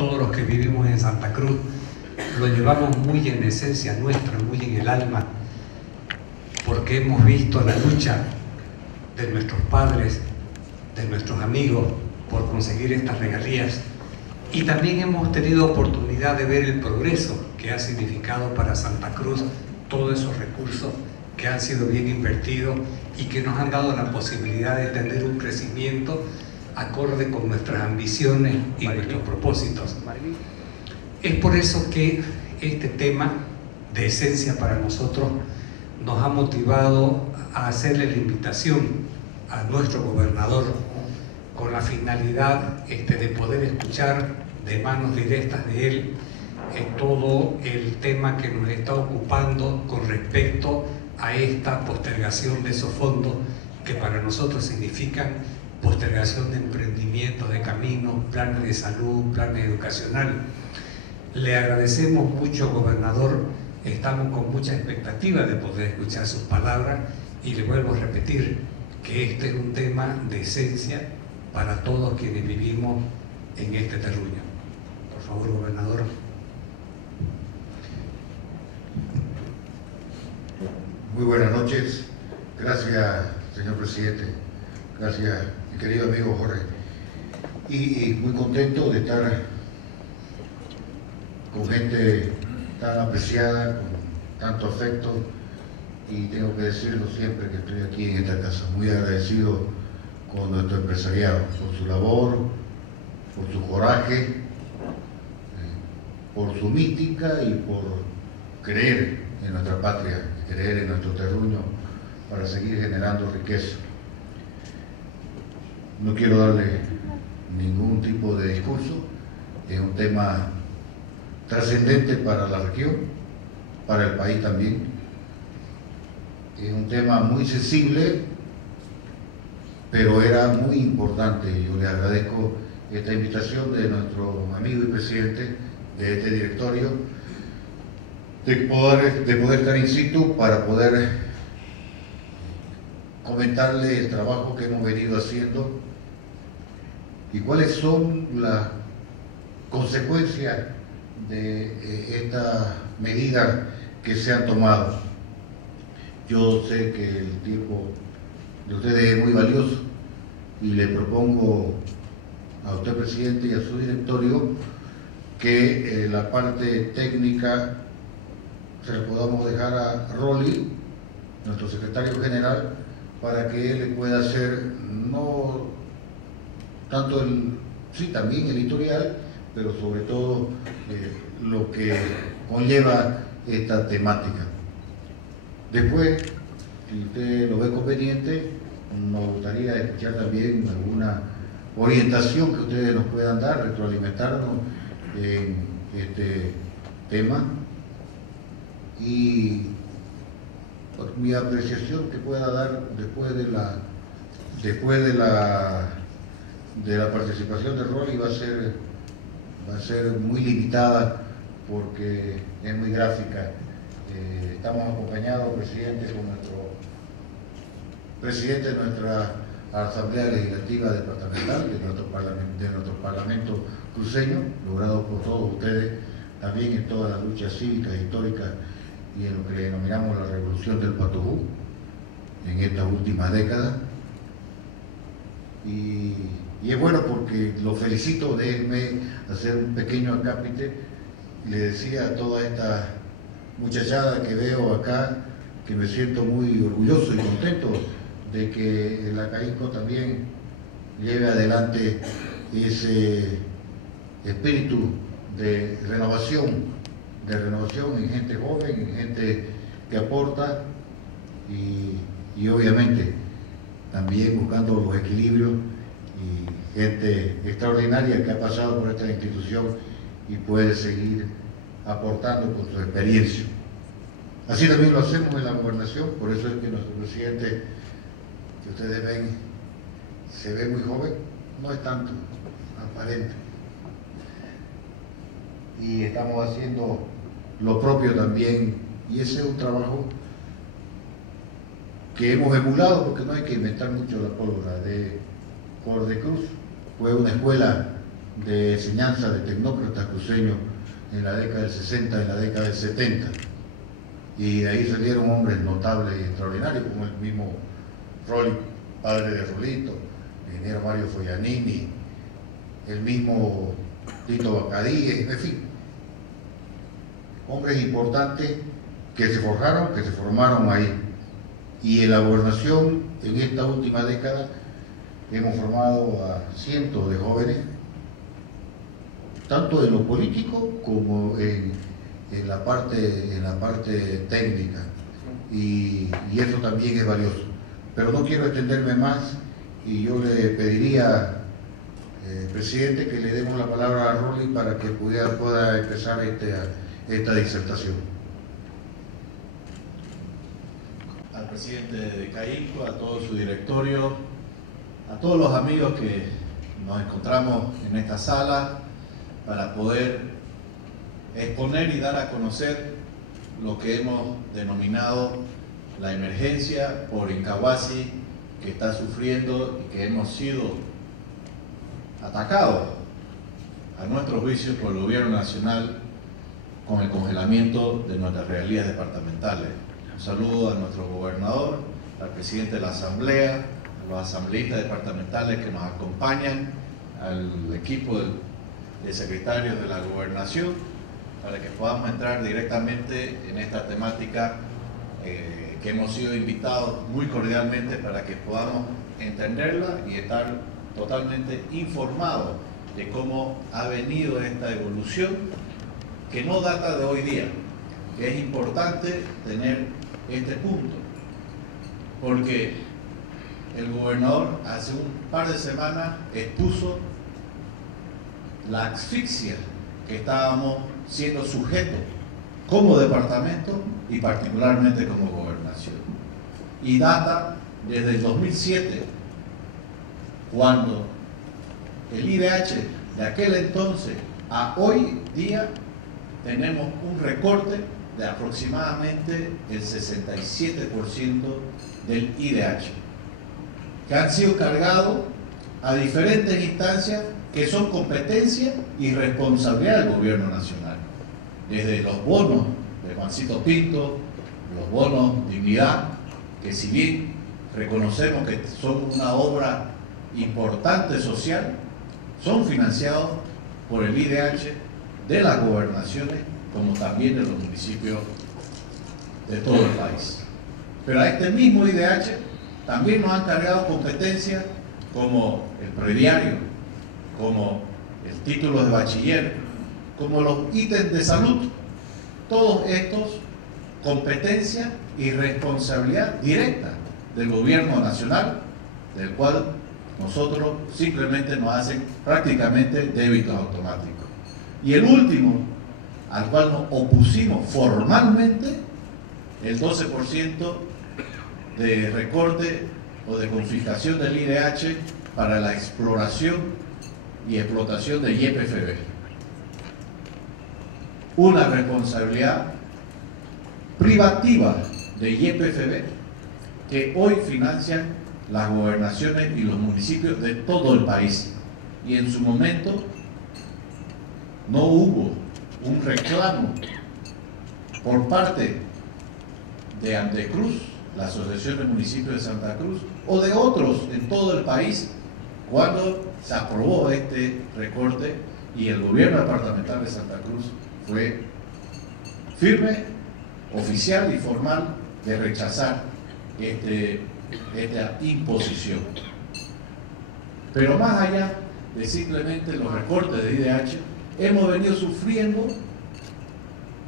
todos los que vivimos en Santa Cruz, lo llevamos muy en esencia nuestra, muy en el alma, porque hemos visto la lucha de nuestros padres, de nuestros amigos, por conseguir estas regalías. Y también hemos tenido oportunidad de ver el progreso que ha significado para Santa Cruz todos esos recursos que han sido bien invertidos y que nos han dado la posibilidad de tener un crecimiento acorde con nuestras ambiciones y nuestros propósitos. Es por eso que este tema de esencia para nosotros nos ha motivado a hacerle la invitación a nuestro gobernador con la finalidad de poder escuchar de manos directas de él todo el tema que nos está ocupando con respecto a esta postergación de esos fondos que para nosotros significan postergación de emprendimiento, de caminos, planes de salud, planes educacionales. Le agradecemos mucho, gobernador, estamos con mucha expectativa de poder escuchar sus palabras y le vuelvo a repetir que este es un tema de esencia para todos quienes vivimos en este terruño. Por favor, gobernador. Muy buenas noches. Gracias, señor presidente. Gracias, mi querido amigo Jorge. Y muy contento de estar con gente tan apreciada, con tanto afecto. Y tengo que decirlo siempre que estoy aquí en esta casa, muy agradecido con nuestro empresariado, por su labor, por su coraje, por su mística y por creer en nuestra patria, creer en nuestro terruño para seguir generando riqueza. No quiero darle ningún tipo de discurso, es un tema trascendente para la región, para el país también. Es un tema muy sensible, pero era muy importante. Yo le agradezco esta invitación de nuestro amigo y presidente de este directorio, de poder estar in situ para poder comentarle el trabajo que hemos venido haciendo y cuáles son las consecuencias de esta medida que se han tomado. Yo sé que el tiempo de ustedes es muy valioso y le propongo a usted, presidente, y a su directorio que la parte técnica se la podamos dejar a Rolly, nuestro secretario general, para que él le pueda hacer no tanto también el editorial, pero sobre todo lo que conlleva esta temática. Después, si usted lo ve conveniente, nos gustaría escuchar también alguna orientación que ustedes nos puedan dar, retroalimentarnos en este tema y mi apreciación que pueda dar después de la participación de Rolly va a ser muy limitada porque es muy gráfica. Estamos acompañados, presidente, con nuestro presidente de nuestra Asamblea Legislativa Departamental, de nuestro Parlamento cruceño, logrado por todos ustedes, también en todas las luchas cívicas, históricas y en lo que denominamos la Revolución del Patujú en esta última década. Y es bueno porque lo felicito, déjenme hacer un pequeño acápite. Le decía a toda esta muchachada que veo acá que me siento muy orgulloso y contento de que la CAICO también lleve adelante ese espíritu de renovación en gente joven, en gente que aporta y obviamente también buscando los equilibrios y gente extraordinaria que ha pasado por esta institución y puede seguir aportando con su experiencia. Así también lo hacemos en la gobernación, por eso es que nuestro presidente, que ustedes ven, se ve muy joven, no es tanto, aparente. Y estamos haciendo lo propio también, y ese es un trabajo que hemos emulado, porque no hay que inventar mucho la pólvora. De Cordecruz fue una escuela de enseñanza de tecnócratas cruceños en la década del 60, en la década del 70. Y de ahí salieron hombres notables y extraordinarios, como el mismo Rolly, padre de Rolito, el ingeniero Mario Foglianini, el mismo Tito Bacadíes, en fin. Hombres importantes que se forjaron, que se formaron ahí. Y en la gobernación, en esta última década, hemos formado a cientos de jóvenes, tanto en lo político como en la parte técnica. Y eso también es valioso. Pero no quiero extenderme más y yo le pediría, presidente, que le demos la palabra a Rolly para que pueda empezar esta disertación. Al presidente de CAICO, a todo su directorio, a todos los amigos que nos encontramos en esta sala para poder exponer y dar a conocer lo que hemos denominado la emergencia por Incahuasi que está sufriendo y que hemos sido atacados a nuestro juicio por el gobierno nacional con el congelamiento de nuestras regalías departamentales. Un saludo a nuestro gobernador, al presidente de la Asamblea, a los asambleístas departamentales que nos acompañan, al equipo de secretarios de la gobernación, para que podamos entrar directamente en esta temática que hemos sido invitados muy cordialmente para que podamos entenderla y estar totalmente informados de cómo ha venido esta evolución que no data de hoy día, que es importante tener este punto, porque el gobernador hace un par de semanas expuso la asfixia que estábamos siendo sujetos como departamento y particularmente como gobernación. Y data desde el 2007, cuando el IDH de aquel entonces a hoy día tenemos un recorte de aproximadamente el 67% del IDH, que han sido cargados a diferentes instancias que son competencia y responsabilidad del gobierno nacional. Desde los bonos de Juancito Pinto, los bonos Dignidad, que si bien reconocemos que son una obra importante social, son financiados por el IDH de las gobernaciones como también de los municipios de todo el país. Pero a este mismo IDH también nos han cargado competencias como el prediario, como el título de bachiller, como los ítems de salud. Todos estos competencia y responsabilidad directa del gobierno nacional, del cual nosotros simplemente nos hacen prácticamente débitos automáticos. Y el último, al cual nos opusimos formalmente, el 12% de recorte o de confiscación del IDH para la exploración y explotación de YPFB. Una responsabilidad privativa de YPFB que hoy financian las gobernaciones y los municipios de todo el país. Y en su momento no hubo un reclamo por parte de Antecruz, la Asociación de Municipios de Santa Cruz, o de otros en todo el país, cuando se aprobó este recorte y el gobierno departamental de Santa Cruz fue firme, oficial y formal de rechazar esta imposición. Pero más allá de simplemente los recortes de IDH, hemos venido sufriendo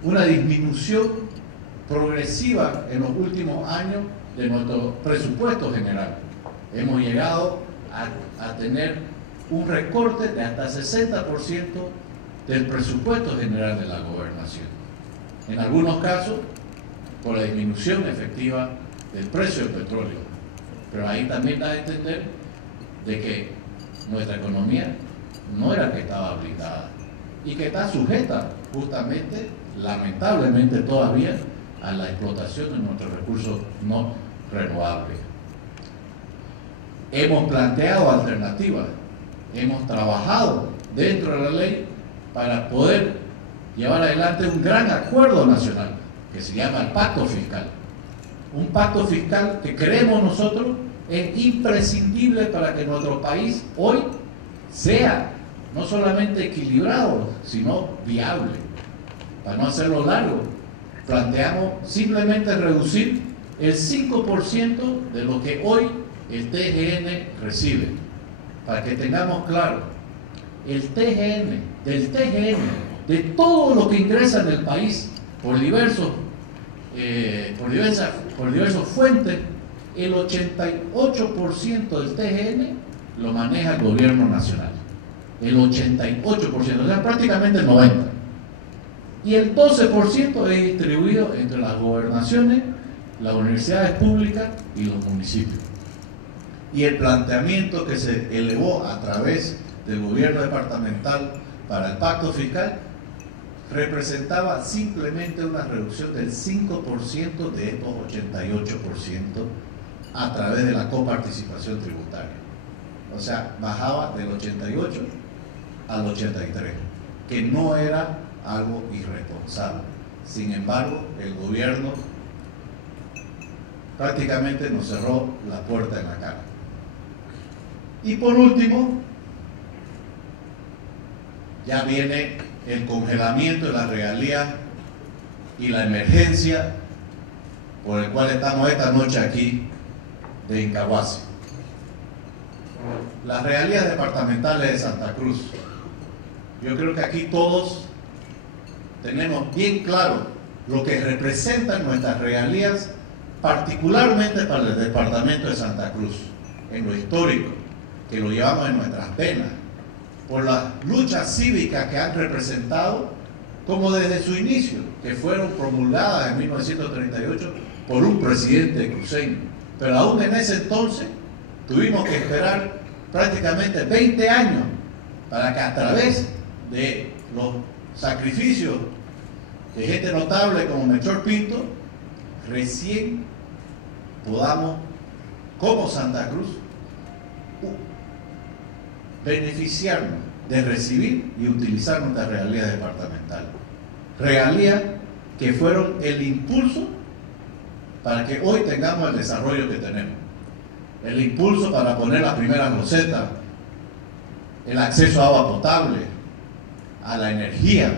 una disminución progresiva en los últimos años de nuestro presupuesto general. Hemos llegado a tener un recorte de hasta 60% del presupuesto general de la gobernación. En algunos casos, por la disminución efectiva del precio del petróleo. Pero ahí también da a entender de que nuestra economía no era que estaba blindada y que está sujeta justamente, lamentablemente todavía, a la explotación de nuestros recursos no renovables. Hemos planteado alternativas, hemos trabajado dentro de la ley para poder llevar adelante un gran acuerdo nacional que se llama el Pacto Fiscal. Un pacto fiscal que creemos nosotros es imprescindible para que nuestro país hoy sea no solamente equilibrado, sino viable. Para no hacerlo largo, planteamos simplemente reducir el 5% de lo que hoy el TGN recibe. Para que tengamos claro, el TGN, de todo lo que ingresa en el país por diversas fuentes, el 88% del TGN lo maneja el gobierno nacional. El 88%, o sea, prácticamente el 90%. Y el 12% es distribuido entre las gobernaciones, las universidades públicas y los municipios. Y el planteamiento que se elevó a través del gobierno departamental para el pacto fiscal representaba simplemente una reducción del 5% de estos 88% a través de la coparticipación tributaria. O sea, bajaba del 88 al 83, que no era algo irresponsable. Sin embargo, el gobierno prácticamente nos cerró la puerta en la cara. Y por último, ya viene el congelamiento de la regalía y la emergencia por el cual estamos esta noche aquí de Incahuasi. Las regalías departamentales de Santa Cruz. Yo creo que aquí todos tenemos bien claro lo que representan nuestras regalías, particularmente para el departamento de Santa Cruz, en lo histórico, que lo llevamos en nuestras venas, por las luchas cívicas que han representado, como desde su inicio, que fueron promulgadas en 1938 por un presidente cruceño. Pero aún en ese entonces tuvimos que esperar prácticamente 20 años para que a través de los sacrificios de gente notable como Melchor Pinto, recién podamos, como Santa Cruz, beneficiarnos de recibir y utilizar nuestras regalías departamentales. Regalías que fueron el impulso para que hoy tengamos el desarrollo que tenemos. El impulso para poner las primeras rosetas, el acceso a agua potable, a la energía.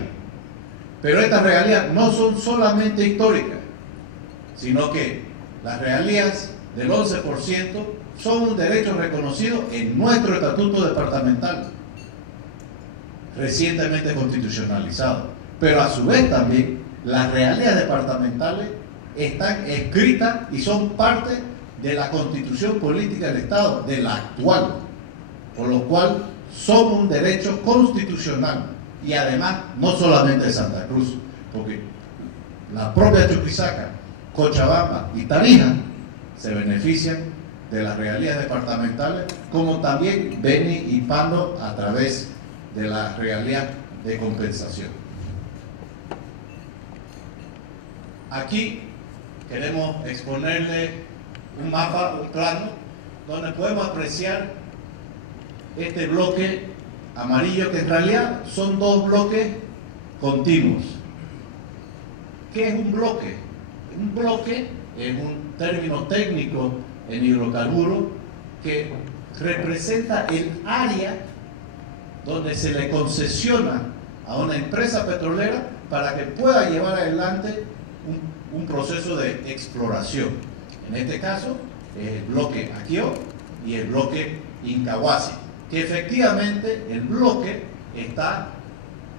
Pero estas regalías no son solamente históricas, sino que las regalías del 11% son un derecho reconocido en nuestro estatuto departamental, recientemente constitucionalizado. Pero a su vez también las regalías departamentales están escritas y son parte de la constitución política del Estado, de la actual, por lo cual son un derecho constitucional. Y además, no solamente de Santa Cruz, porque la propia Chuquisaca, Cochabamba y Tarija se benefician de las regalías departamentales, como también Beni y Pando a través de las regalías de compensación. Aquí queremos exponerle un mapa, un plano, donde podemos apreciar este bloque amarillo, que en realidad son dos bloques continuos. ¿Qué es un bloque? Un bloque es un término técnico en hidrocarburos que representa el área donde se le concesiona a una empresa petrolera para que pueda llevar adelante un proceso de exploración. En este caso, el bloque Aquió y el bloque Incahuasi, que efectivamente el bloque está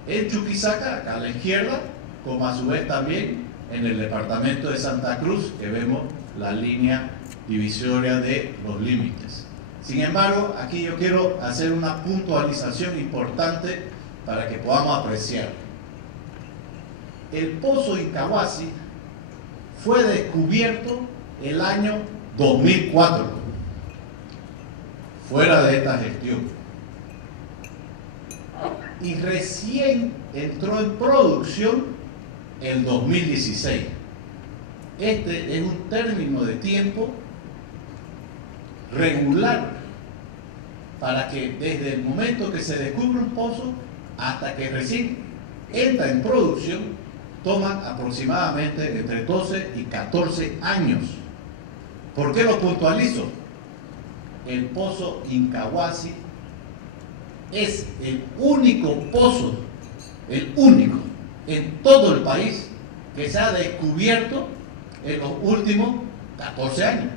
en Chuquisaca, acá a la izquierda, como a su vez también en el departamento de Santa Cruz, que vemos la línea divisoria de los límites. Sin embargo, aquí yo quiero hacer una puntualización importante para que podamos apreciar. El pozo Incahuasi fue descubierto el año 2004, fuera de esta gestión, y recién entró en producción el 2016. Este es un término de tiempo regular para que desde el momento que se descubre un pozo hasta que recién entra en producción, toman aproximadamente entre 12 y 14 años. ¿Por qué lo puntualizo? El pozo Incahuasi es el único pozo, el único en todo el país que se ha descubierto en los últimos 14 años.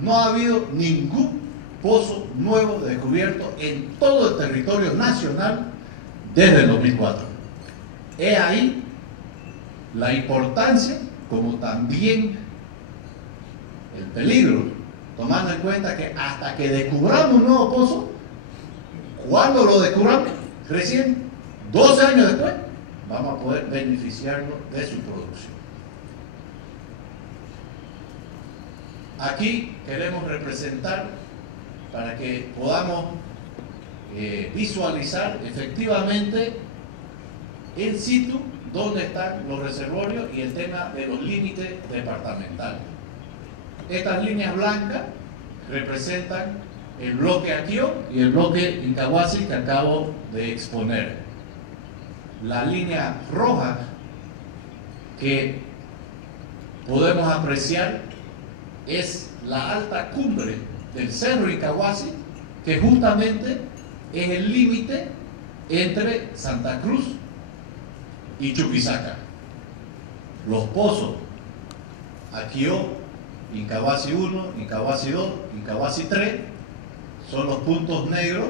No ha habido ningún pozo nuevo descubierto en todo el territorio nacional desde el 2004. Es ahí la importancia, como también el peligro, tomando en cuenta que hasta que descubramos un nuevo pozo, ¿cuándo lo descubramos? Recién 12 años después vamos a poder beneficiarnos de su producción. Aquí queremos representar para que podamos visualizar efectivamente in situ dónde están los reservorios y el tema de los límites departamentales. Estas líneas blancas representan el bloque Aquió y el bloque Incahuasi que acabo de exponer. La línea roja que podemos apreciar es la alta cumbre del Cerro Incahuasi, que justamente es el límite entre Santa Cruz y Chuquisaca. Los pozos Aquió, Incahuasi 1, Incahuasi 2, Incahuasi 3 son los puntos negros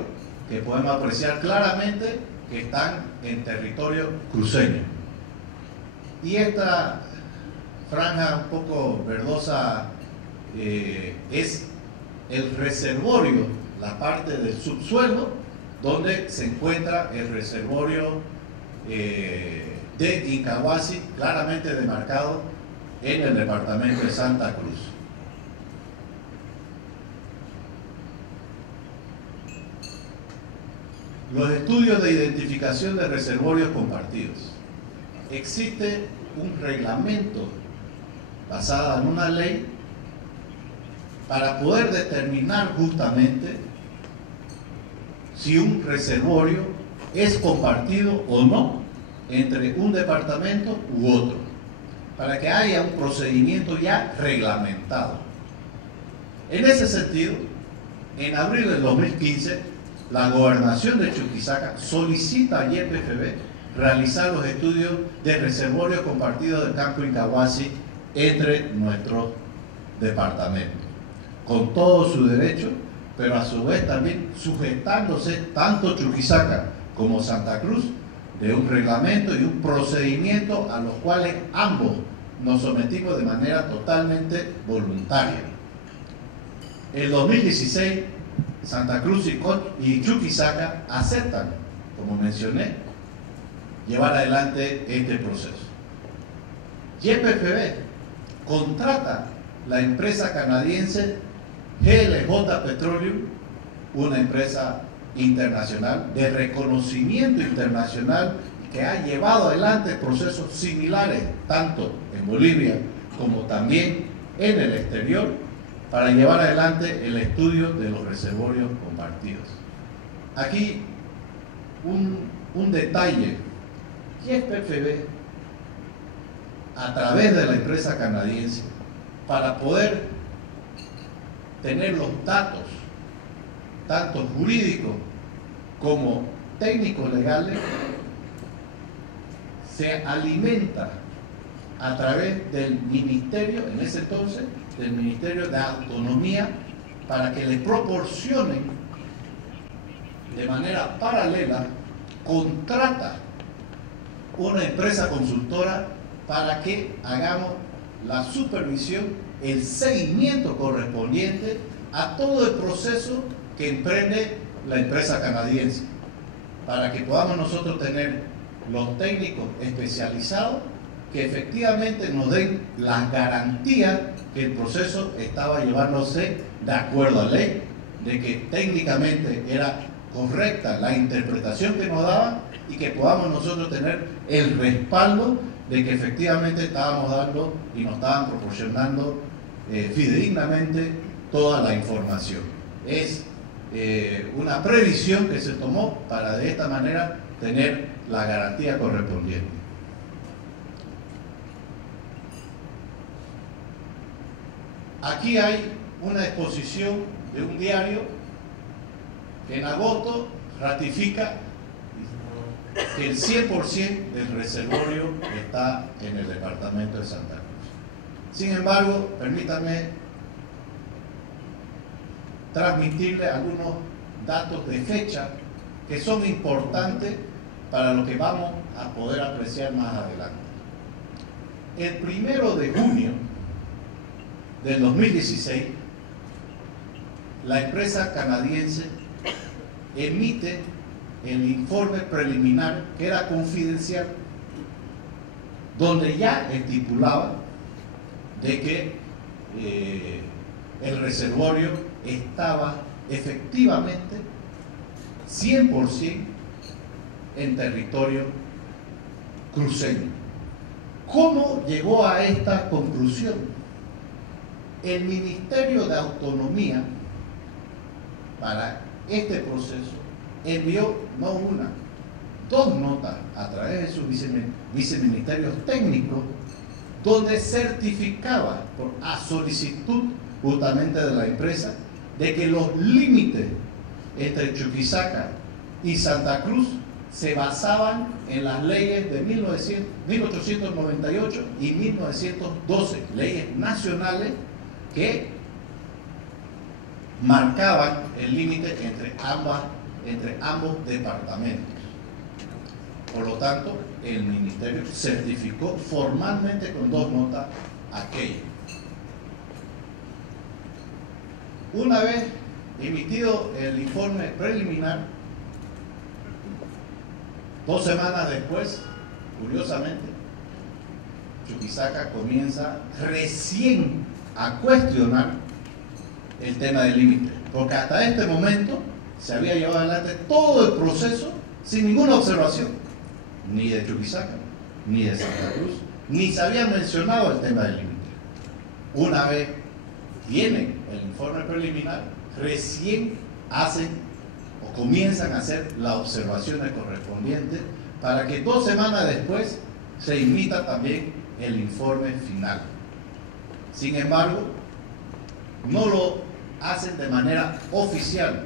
que podemos apreciar claramente que están en territorio cruceño. Y esta franja un poco verdosa es el reservorio, la parte del subsuelo donde se encuentra el reservorio de Incahuasi, claramente demarcado en el departamento de Santa Cruz. Los estudios de identificación de reservorios compartidos. Existe un reglamento basado en una ley para poder determinar justamente si un reservorio es compartido o no entre un departamento u otro, para que haya un procedimiento ya reglamentado. En ese sentido, en abril del 2015, la Gobernación de Chuquisaca solicita a YPFB realizar los estudios de reservorio compartido del campo Incahuasi entre nuestros departamentos, con todo su derecho, pero a su vez también sujetándose tanto Chuquisaca como Santa Cruz de un reglamento y un procedimiento a los cuales ambos nos sometimos de manera totalmente voluntaria. En 2016, Santa Cruz y Chuquisaca aceptan, como mencioné, llevar adelante este proceso. YPFB contrata la empresa canadiense GLJ Petroleum, una empresa internacional de reconocimiento internacional que ha llevado adelante procesos similares tanto en Bolivia como también en el exterior para llevar adelante el estudio de los reservorios compartidos. Aquí un detalle: YPFB, a través de la empresa canadiense, para poder tener los datos, tanto jurídicos como técnicos legales, se alimenta a través del ministerio, en ese entonces, del Ministerio de Autonomía, para que le proporcionen de manera paralela, contrata una empresa consultora para que hagamos la supervisión, el seguimiento correspondiente a todo el proceso que emprende la empresa canadiense, para que podamos nosotros tener los técnicos especializados que efectivamente nos den las garantías que el proceso estaba llevándose de acuerdo a ley, de que técnicamente era correcta la interpretación que nos daban y que podamos nosotros tener el respaldo de que efectivamente estábamos dando y nos estaban proporcionando fidedignamente toda la información. Es una previsión que se tomó para de esta manera tener la garantía correspondiente. Aquí hay una exposición de un diario que en agosto ratifica que el 100% del reservorio está en el departamento de Santa Cruz. Sin embargo, permítame transmitirle algunos datos de fecha que son importantes para lo que vamos a poder apreciar más adelante. El 1 de junio del 2016, la empresa canadiense emite el informe preliminar, que era confidencial, donde ya estipulaba de que el reservorio estaba efectivamente 100% en territorio cruceño. ¿Cómo llegó a esta conclusión? El Ministerio de Autonomía, para este proceso, envió no una, dos notas a través de sus viceministerios técnicos, donde certificaba a solicitud justamente de la empresa de que los límites entre Chuquisaca y Santa Cruz se basaban en las leyes de 1898 y 1912, leyes nacionales que marcaban el límite entre ambos departamentos. Por lo tanto, el ministerio certificó formalmente con dos notas aquello. Una vez emitido el informe preliminar, 2 semanas después, curiosamente, Chuquisaca comienza recién a cuestionar el tema del límite, porque hasta este momento se había llevado adelante todo el proceso sin ninguna observación, ni de Chuquisaca, ni de Santa Cruz, ni se había mencionado el tema del límite. Una vez tienen el informe preliminar, recién hacen o comienzan a hacer las observaciones correspondientes para que 2 semanas después se emita también el informe final. Sin embargo, no lo hacen de manera oficial.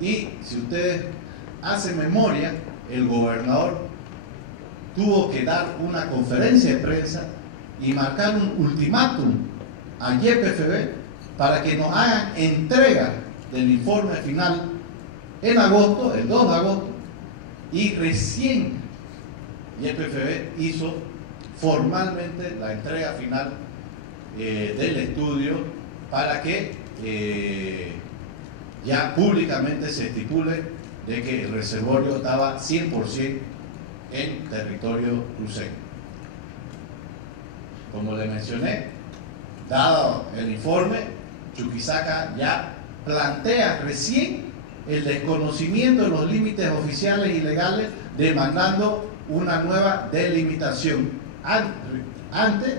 Y si ustedes hacen memoria, el gobernador tuvo que dar una conferencia de prensa y marcar un ultimátum a YPFB para que nos hagan entrega del informe final en agosto, el 2 de agosto, y recién YPFB hizo formalmente la entrega final del estudio para que ya públicamente se estipule de que el reservorio estaba 100% en territorio cruceño. Como le mencioné, dado el informe, Chuquisaca ya plantea recién el desconocimiento de los límites oficiales y legales, demandando una nueva delimitación ante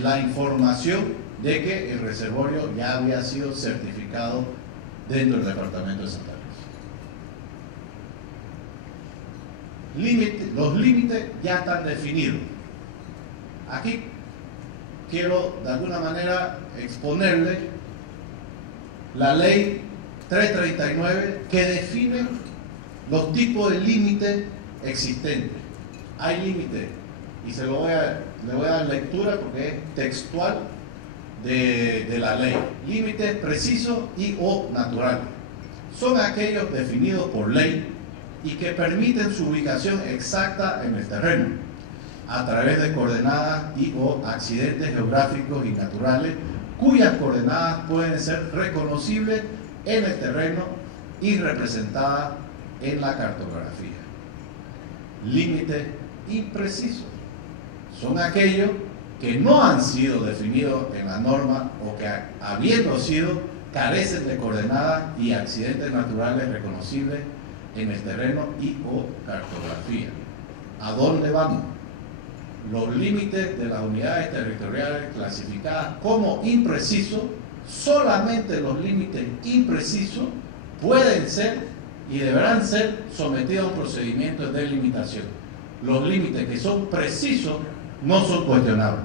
la información de que el reservorio ya había sido certificado dentro del departamento de Santa Cruz. Los límites ya están definidos. Aquí quiero de alguna manera exponerle la ley 339 que define los tipos de límites existentes. Hay límites, y le voy a dar lectura porque es textual de la ley. Límites precisos y o naturales son aquellos definidos por ley y que permiten su ubicación exacta en el terreno a través de coordenadas y o accidentes geográficos y naturales cuyas coordenadas pueden ser reconocibles en el terreno y representadas en la cartografía. Límites imprecisos son aquellos que no han sido definidos en la norma o que, habiendo sido, carecen de coordenadas y accidentes naturales reconocibles en el terreno y o cartografía. ¿A dónde vamos? Los límites de las unidades territoriales clasificadas como imprecisos solamente los límites imprecisos pueden ser y deberán ser sometidos a un procedimiento de delimitación. Los límites que son precisos no son cuestionables,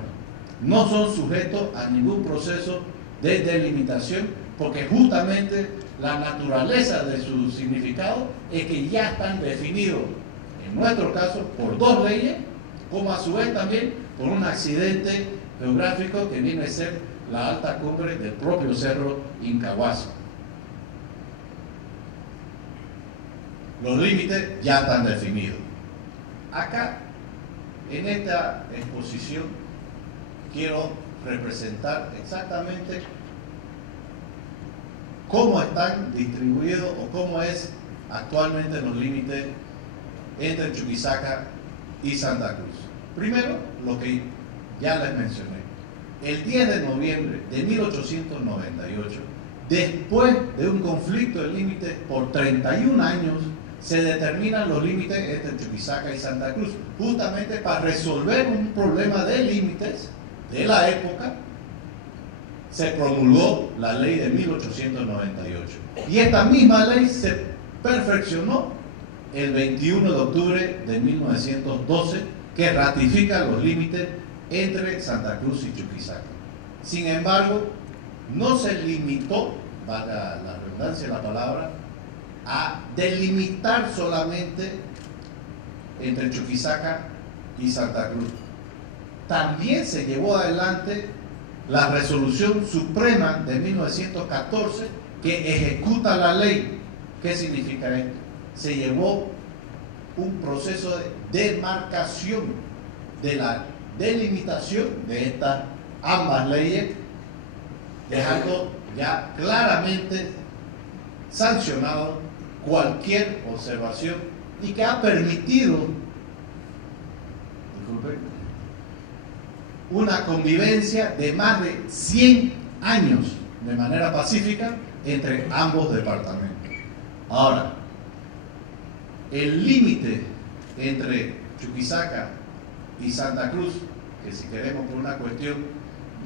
no son sujetos a ningún proceso de delimitación, porque justamente la naturaleza de su significado es que ya están definidos, en nuestro caso, por dos leyes, como a su vez también por un accidente geográfico que viene a ser la alta cumbre del propio cerro Incahuasi. Los límites ya están definidos. Acá, en esta exposición, quiero representar exactamente cómo están distribuidos o cómo es actualmente los límites entre Chuquisaca y Santa Cruz. Primero, lo que ya les mencioné. El 10 de noviembre de 1898, después de un conflicto de límites por 31 años, se determinan los límites entre Chuquisaca y Santa Cruz, justamente para resolver un problema de límites de la época. Se promulgó la ley de 1898 y esta misma ley se perfeccionó el 21 de octubre de 1912, que ratifica los límites entre Santa Cruz y Chuquisaca. Sin embargo, no se limitó, valga la redundancia de la palabra, a delimitar solamente entre Chuquisaca y Santa Cruz. También se llevó adelante la Resolución Suprema de 1914, que ejecuta la ley. ¿Qué significa esto? Se llevó un proceso de demarcación de la delimitación de estas ambas leyes, dejando ya claramente sancionado cualquier observación y que ha permitido, una convivencia de más de 100 años de manera pacífica entre ambos departamentos. Ahora, el límite entre Chuquisaca y Santa Cruz, que si queremos por una cuestión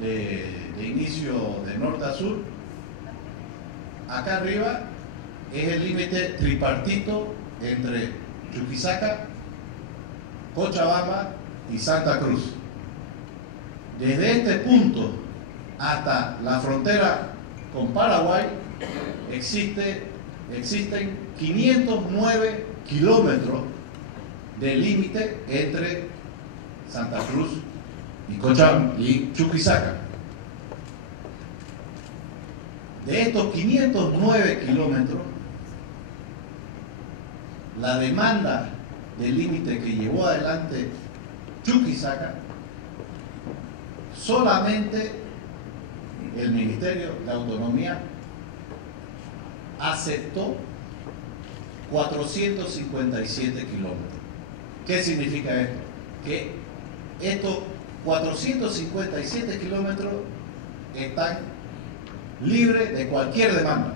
de inicio de norte a sur, acá arriba es el límite tripartito entre Chuquisaca, Cochabamba y Santa Cruz. Desde este punto hasta la frontera con Paraguay existen 509 kilómetros de límite entre Santa Cruz y Cochabamba y Chuquisaca. De estos 509 kilómetros, la demanda del límite que llevó adelante Chuquisaca, solamente el Ministerio de Autonomía aceptó 457 kilómetros. ¿Qué significa esto? Que estos 457 kilómetros están libres de cualquier demanda,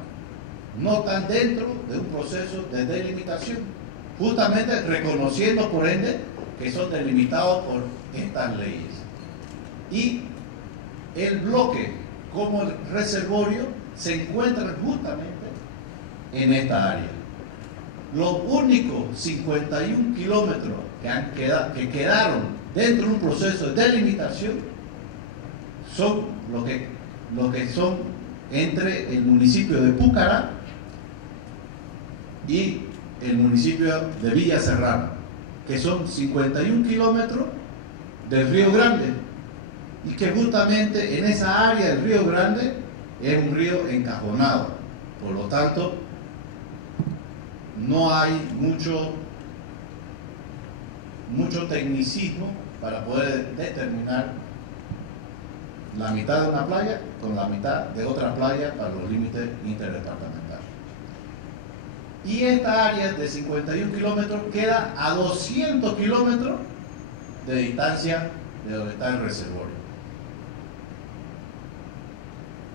no están dentro de un proceso de delimitación, justamente reconociendo por ende que son delimitados por estas leyes. Y el bloque como el reservorio se encuentran justamente en esta área. Los únicos 51 kilómetros que quedaron dentro de un proceso de delimitación son los que son entre el municipio de Púcara y el municipio de Villa Serrano, que son 51 kilómetros del Río Grande, y que justamente en esa área del Río Grande es un río encajonado. Por lo tanto, no hay mucho tecnicismo para poder determinar la mitad de una playa con la mitad de otra playa para los límites interdepartamentales. Y esta área de 51 kilómetros queda a 200 kilómetros de distancia de donde está el reservorio.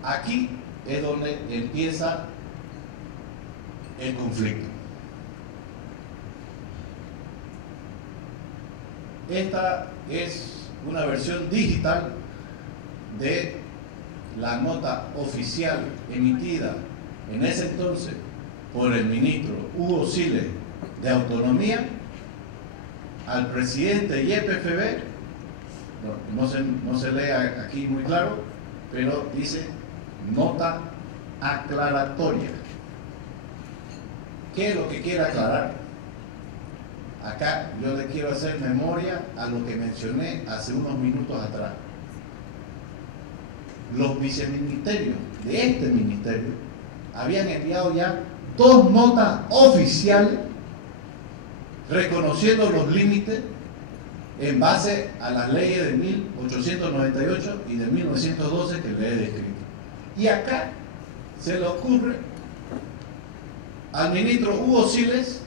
Aquí es donde empieza el conflicto. Esta es una versión digital de la nota oficial emitida en ese entonces por el ministro Hugo Siles de Autonomía al presidente YPFB, no se lee aquí muy claro, pero dice nota aclaratoria. ¿Qué es lo que quiere aclarar? Acá yo le quiero hacer memoria a lo que mencioné hace unos minutos atrás. Los viceministerios de este ministerio habían enviado ya 2 notas oficiales reconociendo los límites en base a las leyes de 1898 y de 1912 que le he descrito. Y acá se le ocurre al ministro Hugo Siles,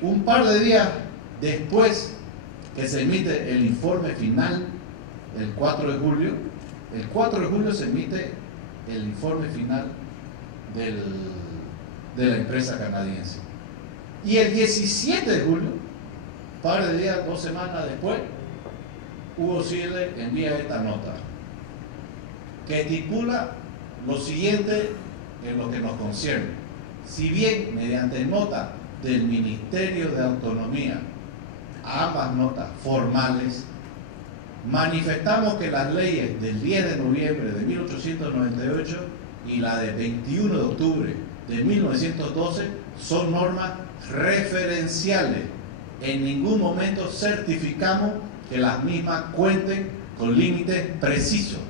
un par de días después que se emite el informe final, el 4 de julio, el 4 de julio se emite el informe final de la empresa canadiense. Y el 17 de julio, un par de días, 2 semanas después, Hugo Siles envía esta nota que estipula lo siguiente en lo que nos concierne. Si bien mediante nota del Ministerio de Autonomía, ambas notas formales, manifestamos que las leyes del 10 de noviembre de 1898 y la de 21 de octubre de 1912 son normas referenciales. En ningún momento certificamos que las mismas cuenten con límites precisos.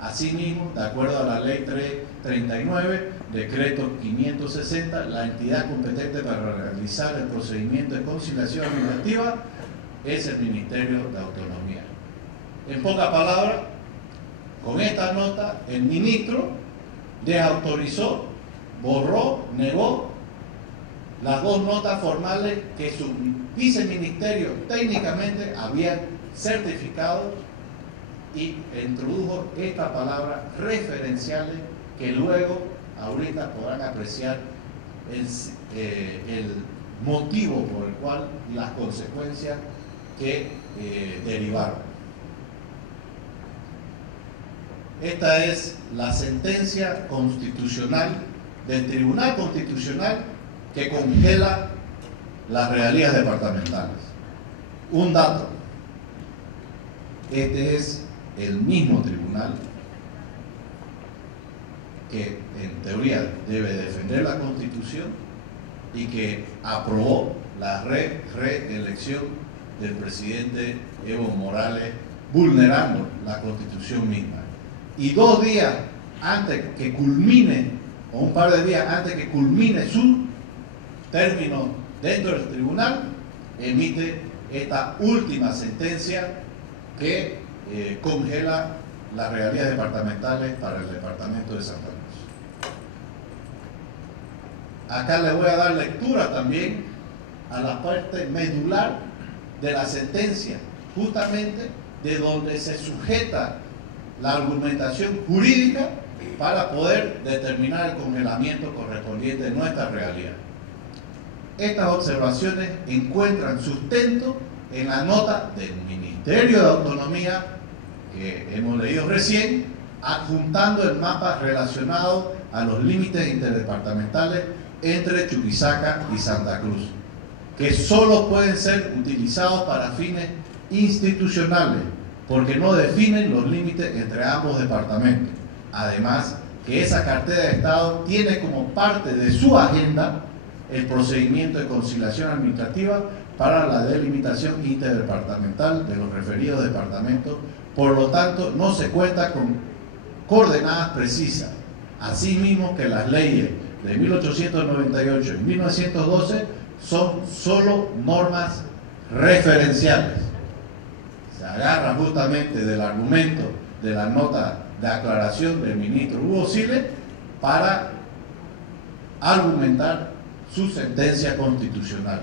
Asimismo, de acuerdo a la Ley 339, Decreto 560, la entidad competente para realizar el procedimiento de conciliación administrativa es el Ministerio de Autonomía. En pocas palabras, con esta nota, el ministro desautorizó, borró, negó las 2 notas formales que su viceministerio técnicamente habían certificado y introdujo esta palabra referenciales que luego, ahorita podrán apreciar el motivo por el cual y las consecuencias que derivaron. Esta es la sentencia constitucional del Tribunal Constitucional que congela las regalías departamentales. Un dato: este es el mismo tribunal que en teoría debe defender la Constitución y que aprobó la reelección del presidente Evo Morales, vulnerando la Constitución misma. Y 2 días antes que culmine, o un par de días antes que culmine su término dentro del tribunal, emite esta última sentencia que congela las regalías departamentales para el departamento de Santa Cruz. Acá le voy a dar lectura también a la parte medular de la sentencia, justamente de donde se sujeta la argumentación jurídica para poder determinar el congelamiento correspondiente de nuestra realidad. Estas observaciones encuentran sustento en la nota del Ministerio de Autonomía que hemos leído recién, adjuntando el mapa relacionado a los límites interdepartamentales entre Chuquisaca y Santa Cruz, que solo pueden ser utilizados para fines institucionales, porque no definen los límites entre ambos departamentos. Además, que esa cartera de Estado tiene como parte de su agenda el procedimiento de conciliación administrativa para la delimitación interdepartamental de los referidos departamentos. Por lo tanto, no se cuenta con coordenadas precisas. Asimismo, que las leyes de 1898 y 1912 son solo normas referenciales. Se agarra justamente del argumento de la nota de aclaración del ministro Hugo Siles para argumentar su sentencia constitucional,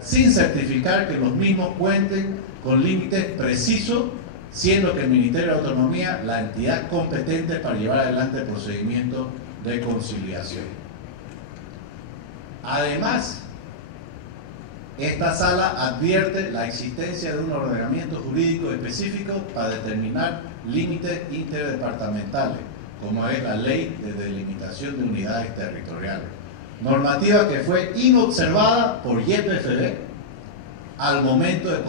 sin certificar que los mismos cuenten con límites precisos, siendo que el Ministerio de Autonomía la entidad competente para llevar adelante el procedimiento de conciliación. Además, esta sala advierte la existencia de un ordenamiento jurídico específico para determinar límites interdepartamentales, como es la Ley de Delimitación de Unidades Territoriales, normativa que fue inobservada por YPFB al momento de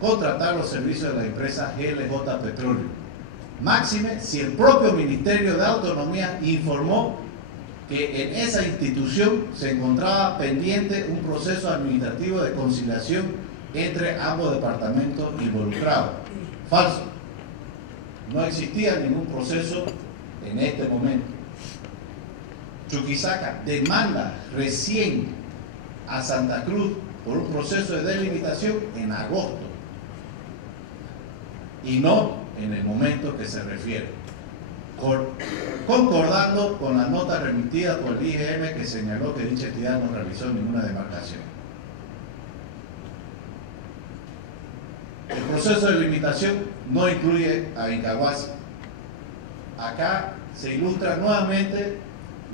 contratar los servicios de la empresa GLJ Petróleo. Máxime si el propio Ministerio de Autonomía informó que en esa institución se encontraba pendiente un proceso administrativo de conciliación entre ambos departamentos involucrados. Falso. No existía ningún proceso en este momento. Chuquisaca demanda recién a Santa Cruz por un proceso de delimitación en agosto y no en el momento que se refiere, concordando con la nota remitida por el IGM que señaló que dicha entidad no realizó ninguna demarcación. El proceso de limitación no incluye a Incahuasi. Acá se ilustra nuevamente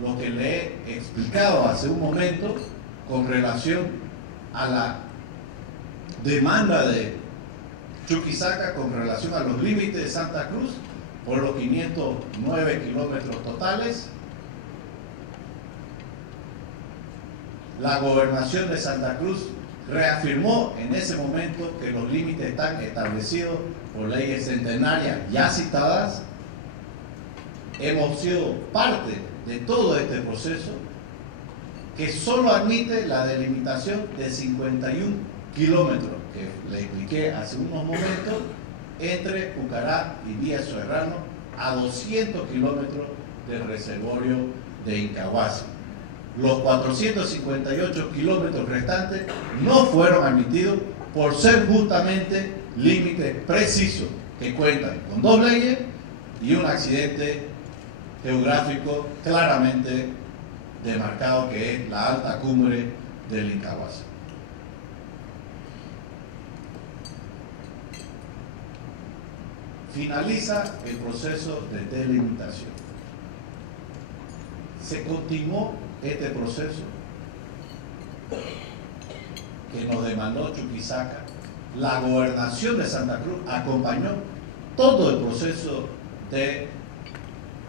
lo que le he explicado hace un momento con relación a la demanda de Chuquisaca con relación a los límites de Santa Cruz por los 509 kilómetros totales. La gobernación de Santa Cruz reafirmó en ese momento que los límites están establecidos por leyes centenarias ya citadas. Hemos sido parte de todo este proceso que solo admite la delimitación de 51 kilómetros, que le expliqué hace unos momentos, entre Pucará y Villa Serrano, a 200 kilómetros del reservorio de Incahuasi. Los 458 kilómetros restantes no fueron admitidos por ser justamente límites precisos que cuentan con dos leyes y un accidente geográfico claramente demarcado, que es la alta cumbre del Incahuasi. Finaliza el proceso de delimitación. Se continuó este proceso que nos demandó Chuquisaca. La gobernación de Santa Cruz acompañó todo el proceso de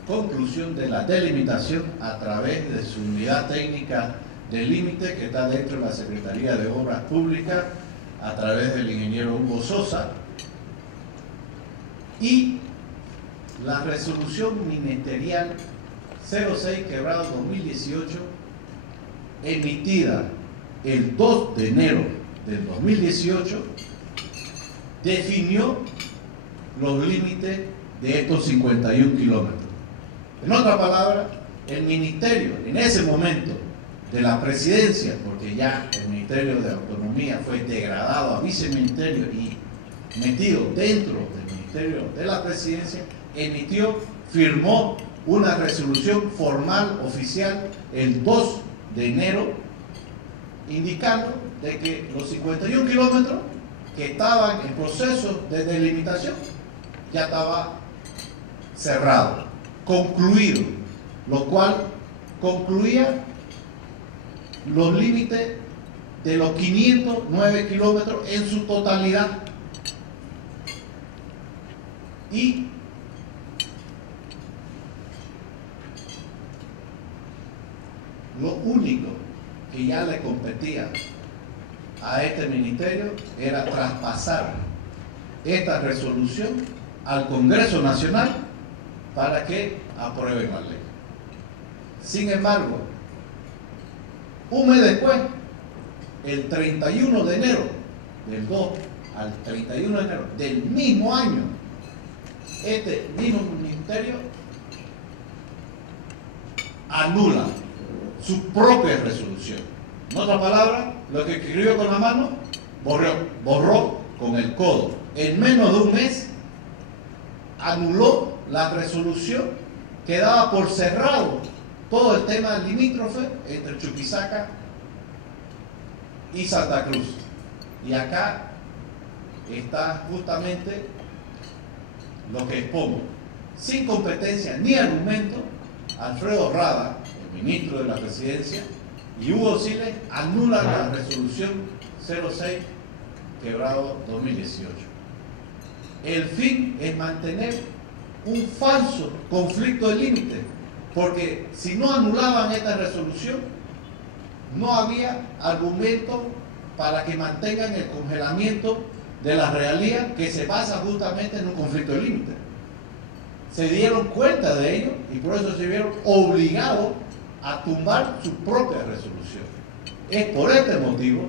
conclusión de la delimitación a través de su unidad técnica de límite que está dentro de la Secretaría de Obras Públicas a través del ingeniero Hugo Sosa, y la resolución ministerial 06/2018 emitida el 2 de enero del 2018 definió los límites de estos 51 kilómetros. En otras palabras, el ministerio en ese momento de la presidencia, porque ya el Ministerio de Autonomía fue degradado a viceministerio y metido dentro del Ministerio de la Presidencia, firmó una resolución formal oficial el 2 de enero indicando de que los 51 kilómetros que estaban en proceso de delimitación ya estaba cerrado, concluido, lo cual concluía los límites de los 509 kilómetros en su totalidad. Y lo único que ya le competía a este ministerio era traspasar esta resolución al Congreso Nacional para que aprueben la ley. Sin embargo, un mes después, el 31 de enero, del 2 al 31 de enero del mismo año, este mismo ministerio anula su propia resolución. En otras palabras, lo que escribió con la mano, borró con el codo. En menos de un mes, anuló la resolución que daba por cerrado todo el tema limítrofe entre Chuquisaca y Santa Cruz. Y acá está justamente lo que expongo. Sin competencia ni argumento, Alfredo Rada, el ministro de la Presidencia, y Hugo Siles anulan la resolución 06, quebrado 2018. El fin es mantener un falso conflicto de límite, porque si no anulaban esta resolución, no había argumento para que mantengan el congelamiento de la realía que se basa justamente en un conflicto de límite. Se dieron cuenta de ello y por eso se vieron obligados a tumbar su propia resolución. Es por este motivo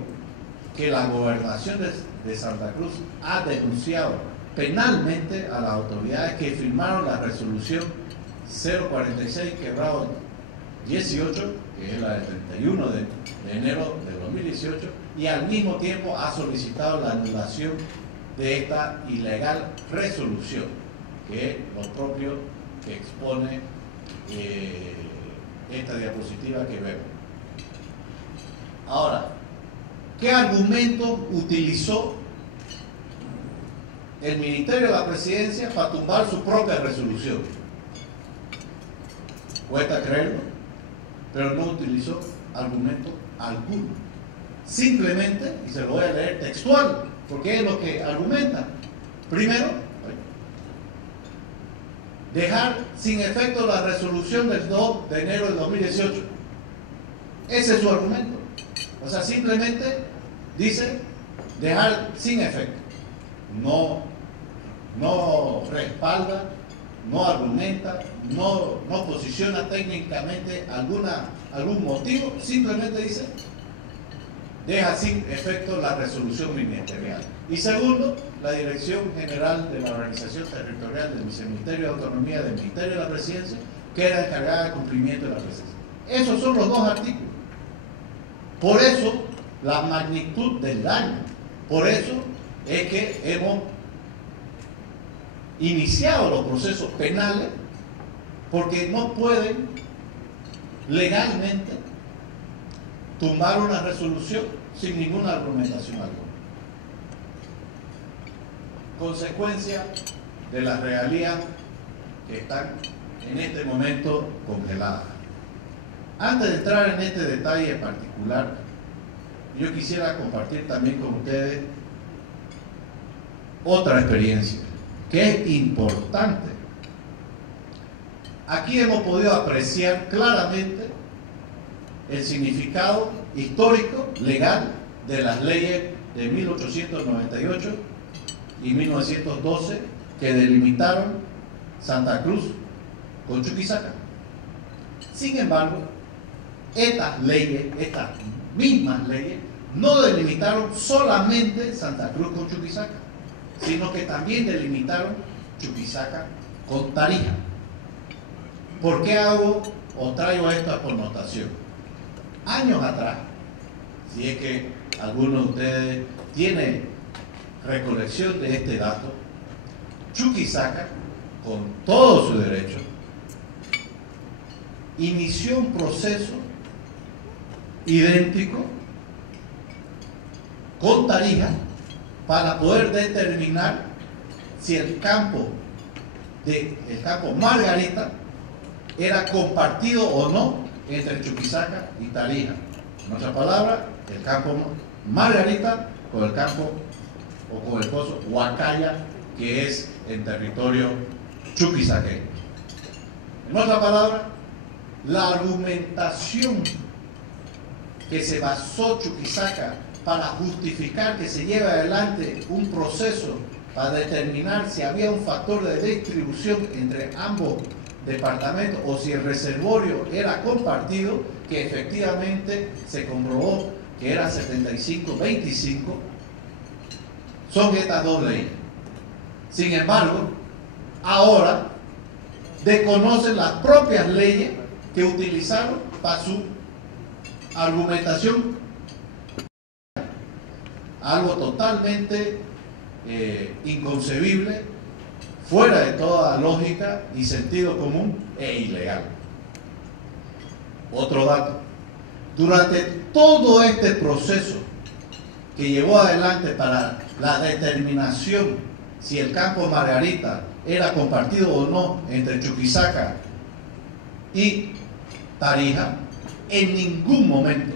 que la gobernación de Santa Cruz ha denunciado penalmente a las autoridades que firmaron la resolución 046 quebrado 18, que es la del 31 de enero de 2018, y al mismo tiempo ha solicitado la anulación de esta ilegal resolución, que es lo propio que expone esta diapositiva que vemos. Ahora, ¿qué argumento utilizó el Ministerio de la Presidencia para tumbar su propia resolución? Cuesta creerlo, pero no utilizó argumento alguno. Simplemente, y se lo voy a leer textual, porque es lo que argumenta. Primero, dejar sin efecto la resolución del 2 de enero de 2018. Ese es su argumento. O sea, simplemente dice dejar sin efecto. No respalda, no argumenta, no posiciona técnicamente algún motivo, simplemente dice deja sin efecto la resolución ministerial. Y segundo, la Dirección General de la Organización Territorial del Viceministerio de Autonomía del Ministerio de la Presidencia queda encargada del cumplimiento de la presidencia. Esos son los dos artículos. Por eso, la magnitud del daño. Por eso es que hemos iniciado los procesos penales, porque no pueden legalmente tumbar una resolución sin ninguna argumentación alguna. Consecuencia de las regalías que están en este momento congeladas. Antes de entrar en este detalle en particular, yo quisiera compartir también con ustedes otra experiencia que es importante. Aquí hemos podido apreciar claramente el significado histórico, legal, de las leyes de 1898 y 1912 que delimitaron Santa Cruz con Chuquisaca. Sin embargo, estas mismas leyes, no delimitaron solamente Santa Cruz con Chuquisaca, sino que también delimitaron Chuquisaca con Tarija. ¿Por qué hago o traigo esta connotación? Años atrás, si es que alguno de ustedes tiene recolección de este dato, Chuquisaca, con todo su derecho, inició un proceso idéntico con Tarija para poder determinar si el campo Margarita era compartido o no entre Chuquisaca y Tarija. En otras palabras, el campo Margarita con el campo o con el pozo Huacaya, que es en territorio chuquisaqueño. En otras palabras, la argumentación que se basó Chuquisaca para justificar que se lleve adelante un proceso para determinar si había un factor de distribución entre ambos departamentos o si el reservorio era compartido, que efectivamente se comprobó que era 75-25, son estas dos leyes. Sin embargo, ahora desconocen las propias leyes que utilizaron para su argumentación, algo totalmente inconcebible, fuera de toda lógica y sentido común e ilegal. Otro dato: durante todo este proceso que llevó adelante para la determinación si el campo Margarita era compartido o no entre Chuquisaca y Tarija, en ningún momento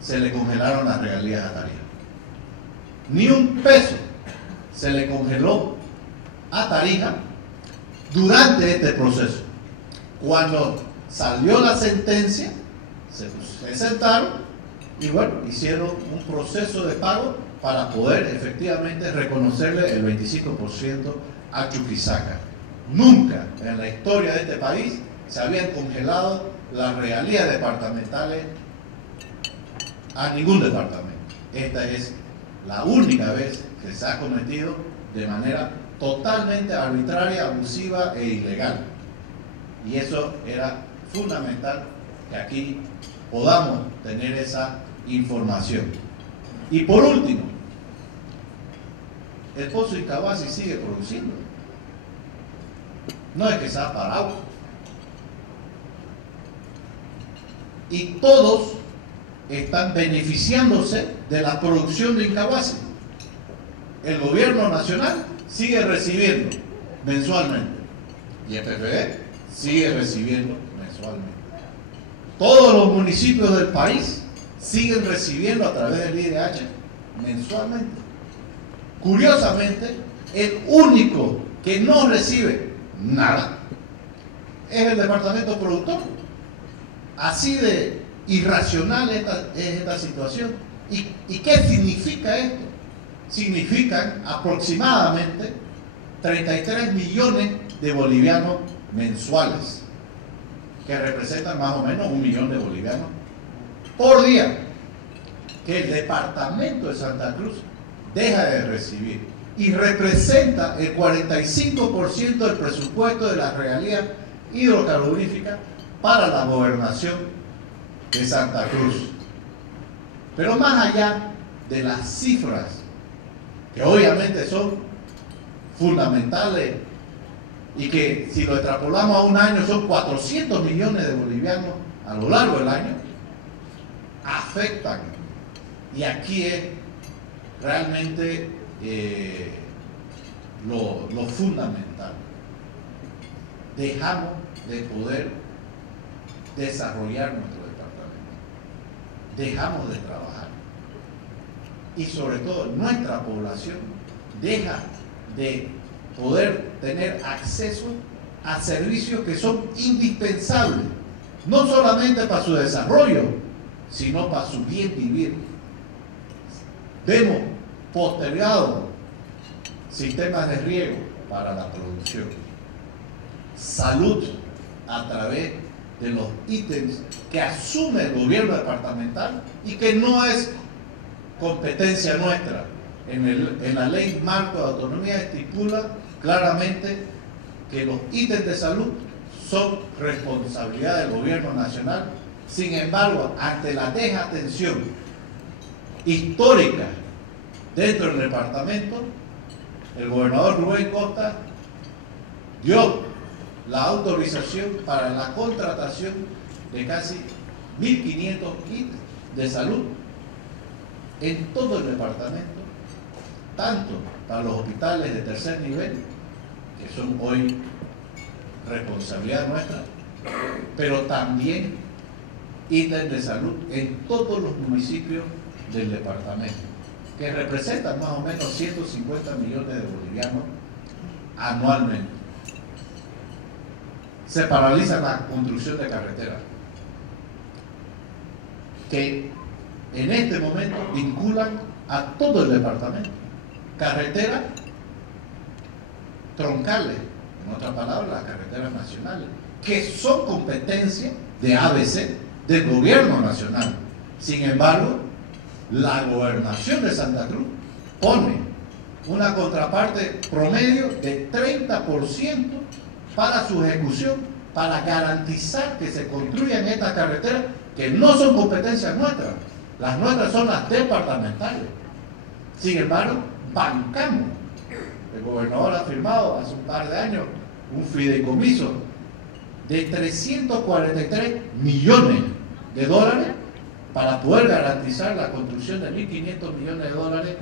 se le congelaron las regalías a Tarija. Ni un peso se le congeló a Tarija durante este proceso. Cuando salió la sentencia, se sentaron y bueno, hicieron un proceso de pago para poder efectivamente reconocerle el 25% a Chuquisaca. Nunca en la historia de este país se habían congelado las regalías departamentales a ningún departamento. Esta es la única vez que se ha cometido de manera totalmente arbitraria, abusiva e ilegal. Y eso era fundamental que aquí podamos tener esa información. Y por último, el pozo Incahuasi sigue produciendo. No es que se ha parado. Y todos están beneficiándose de la producción de Incahuasi. El gobierno nacional sigue recibiendo mensualmente. Y el PFD sigue recibiendo mensualmente. Todos los municipios del país siguen recibiendo a través del IDH mensualmente. Curiosamente, el único que no recibe nada es el departamento productor. Así de irracional es esta situación. ¿Y qué significa esto? Significan aproximadamente 33 millones de bolivianos mensuales, que representan más o menos 1 millón de bolivianos por día, que el departamento de Santa Cruz deja de recibir, y representa el 45% del presupuesto de las regalías hidrocarburíficas para la gobernación de Santa Cruz. Pero más allá de las cifras, que obviamente son fundamentales y que si lo extrapolamos a un año son 400 millones de bolivianos a lo largo del año, afectan. Y aquí es realmente lo fundamental. Dejamos de poder desarrollar nuestro departamento. Dejamos de trabajar. Y sobre todo nuestra población deja de poder tener acceso a servicios que son indispensables, no solamente para su desarrollo, sino para su bien vivir. Vemos postergados sistemas de riego para la producción, salud a través de los ítems que asume el gobierno departamental y que no es competencia nuestra. En la ley marco de autonomía estipula claramente que los ítems de salud son responsabilidad del gobierno nacional. Sin embargo, ante la desatención histórica dentro del departamento, el gobernador Rubén Costa dio la autorización para la contratación de casi 1.500 kits de salud en todo el departamento, tanto para los hospitales de tercer nivel, que son hoy responsabilidad nuestra, pero también ítems de salud en todos los municipios del departamento, que representan más o menos 150 millones de bolivianos anualmente. Se paraliza la construcción de carreteras, que en este momento vinculan a todo el departamento. Carreteras troncales, en otras palabras, las carreteras nacionales, que son competencia de ABC, del gobierno nacional. Sin embargo, la gobernación de Santa Cruz pone una contraparte promedio de 30% para su ejecución, para garantizar que se construyan estas carreteras que no son competencias nuestras. Las nuestras son las departamentales. Sin embargo, bancamos. El gobernador ha firmado hace un par de años un fideicomiso de 343 millones de dólares para poder garantizar la construcción de 1.500 millones de dólares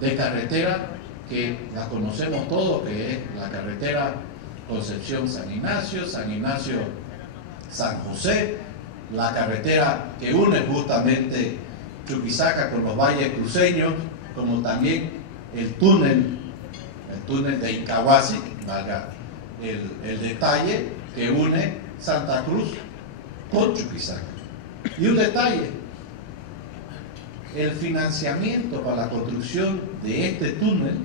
de carretera que la conocemos todos, que es la carretera Concepción-San Ignacio, San Ignacio-San José, la carretera que une justamente Chuquisaca con los valles cruceños, como también el túnel de Incahuasi, valga el detalle, que une Santa Cruz con Chuquisaca. Y un detalle, el financiamiento para la construcción de este túnel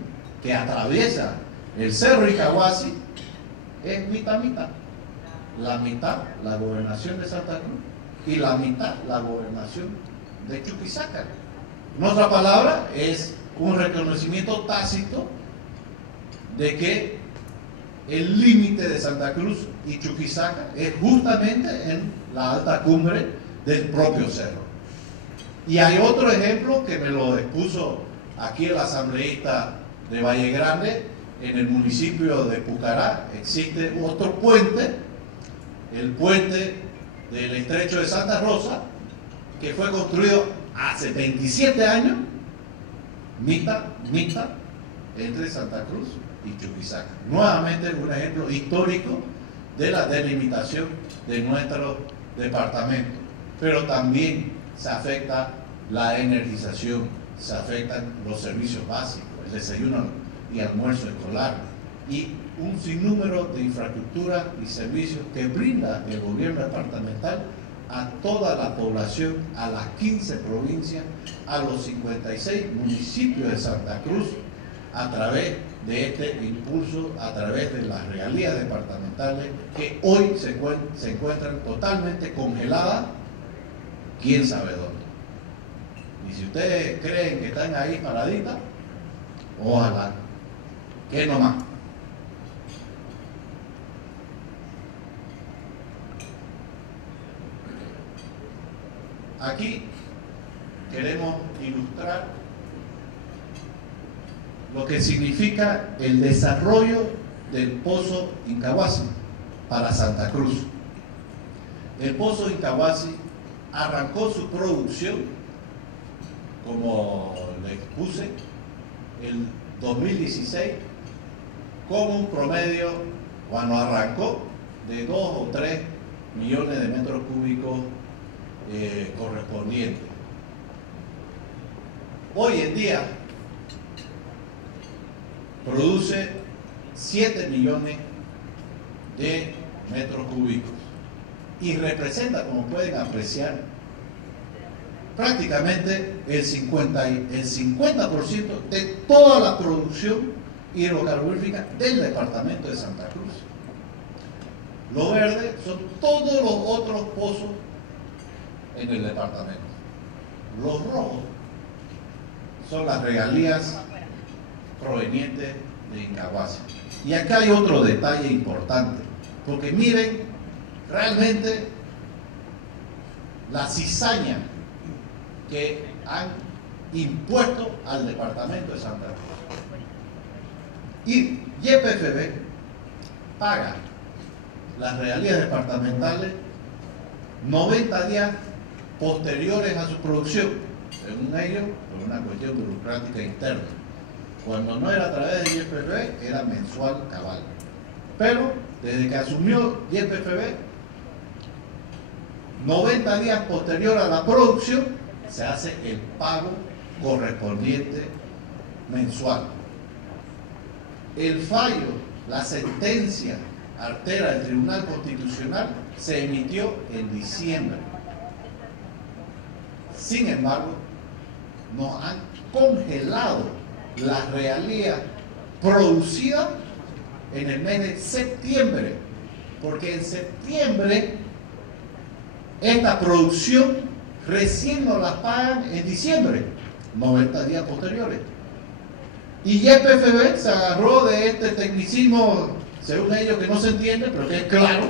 que atraviesa el Cerro Incahuasi es mitad-mitad. La mitad la gobernación de Santa Cruz y la mitad la gobernación de Chuquisaca. En otra palabra, es un reconocimiento tácito de que el límite de Santa Cruz y Chuquisaca es justamente en la alta cumbre del propio cerro. Y hay otro ejemplo que me lo expuso aquí el asambleísta de Valle Grande, en el municipio de Pucará. Existe otro puente, el puente del estrecho de Santa Rosa, que fue construido hace 27 años, mitad entre Santa Cruz y Chuquisaca. Nuevamente un ejemplo histórico de la delimitación de nuestro departamento. Pero también se afecta la energización, se afectan los servicios básicos, el desayuno y almuerzo escolar, y un sinnúmero de infraestructuras y servicios que brinda el gobierno departamental a toda la población, a las 15 provincias, a los 56 municipios de Santa Cruz, a través de este impulso, a través de las regalías departamentales que hoy se encuentran totalmente congeladas, quién sabe dónde. Y si ustedes creen que están ahí paraditas, ojalá que no más. Aquí queremos ilustrar lo que significa el desarrollo del Pozo Incahuasi para Santa Cruz. El Pozo Incahuasi arrancó su producción, como le expuse, el 2016, con un promedio, cuando arrancó, de 2 o 3 millones de metros cúbicos correspondientes. Hoy en día produce 7 millones de metros cúbicos y representa, como pueden apreciar, prácticamente el 50% de toda la producción hidrocarburífera del departamento de Santa Cruz. Lo verde son todos los otros pozos en el departamento. Los rojos son las regalías provenientes de Incahuasi. Y acá hay otro detalle importante, porque miren realmente la cizaña que han impuesto al departamento de Santa Cruz. Y YPFB paga las regalías departamentales 90 días posteriores a su producción, según ellos, por una cuestión burocrática interna. Cuando no era a través de YPFB, era mensual cabal. Pero desde que asumió YPFB, 90 días posterior a la producción, se hace el pago correspondiente mensual. El fallo, la sentencia artera del Tribunal Constitucional se emitió en diciembre. Sin embargo, nos han congelado las regalías producidas en el mes de septiembre, porque en septiembre esta producción recién nos la pagan en diciembre, 90 días posteriores. Y YPFB se agarró de este tecnicismo, según ellos, que no se entiende, pero que es claro,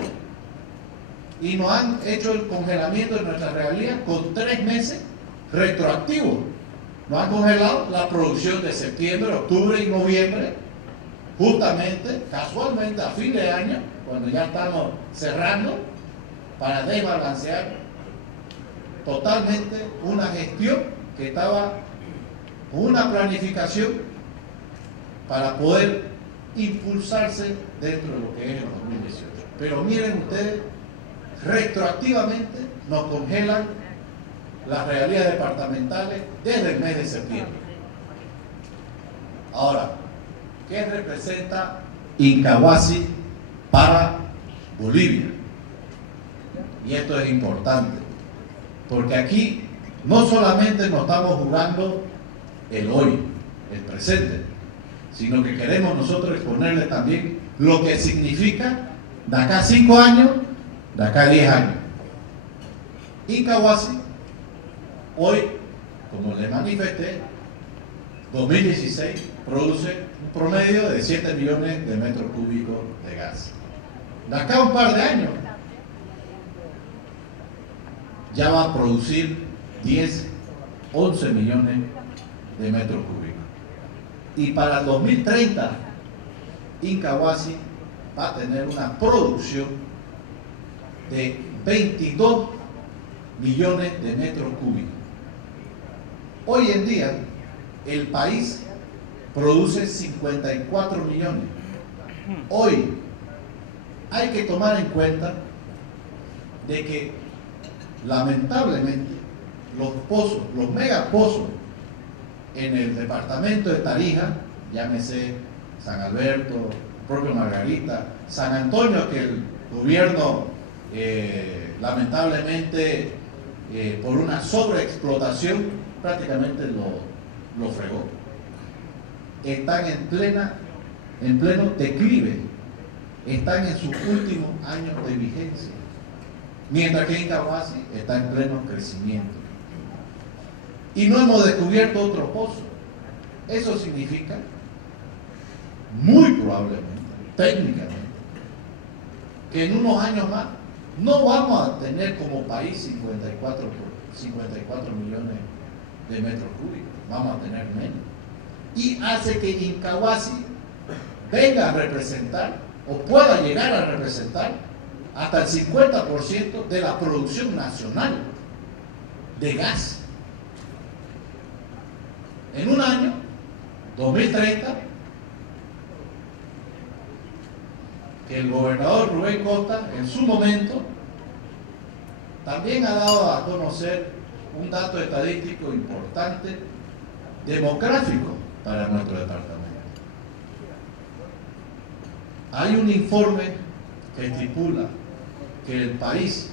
y nos han hecho el congelamiento de nuestras regalías con 3 meses retroactivos. Nos han congelado la producción de septiembre, octubre y noviembre, justamente, casualmente, a fin de año, cuando ya estamos cerrando, para desbalancear totalmente una gestión que estaba con una planificación para poder impulsarse dentro de lo que es el 2018. Pero miren ustedes retroactivamente nos congelan las regalías departamentales desde el mes de septiembre. Ahora, ¿qué representa Incahuasi para Bolivia? Y esto es importante, porque aquí no solamente nos estamos jugando el hoy, el presente, sino que queremos nosotros exponerle también lo que significa de acá 5 años, de acá 10 años. Incahuasi, hoy, como les manifesté, 2016 produce un promedio de 7 millones de metros cúbicos de gas. De acá a un par de años, ya va a producir 10, 11 millones de metros cúbicos. Y para el 2030, Incahuasi va a tener una producción de 22 millones de metros cúbicos. Hoy en día, el país produce 54 millones. Hoy hay que tomar en cuenta de que lamentablemente los pozos, los megapozos en el departamento de Tarija, llámese San Alberto, propio Margarita, San Antonio, que el gobierno lamentablemente por una sobreexplotación prácticamente lo fregó, están en pleno declive, están en sus últimos años de vigencia, mientras que Incahuasi está en pleno crecimiento. Y no hemos descubierto otro pozo. Eso significa, muy probablemente, técnicamente, que en unos años más no vamos a tener como país 54 millones de metros cúbicos, vamos a tener menos. Y hace que Incahuasi venga a representar, o pueda llegar a representar, hasta el 50% de la producción nacional de gas. En un año, 2030, que el gobernador Rubén Costa, en su momento, también ha dado a conocer un dato estadístico importante, demográfico para nuestro departamento. Hay un informe que estipula que el país,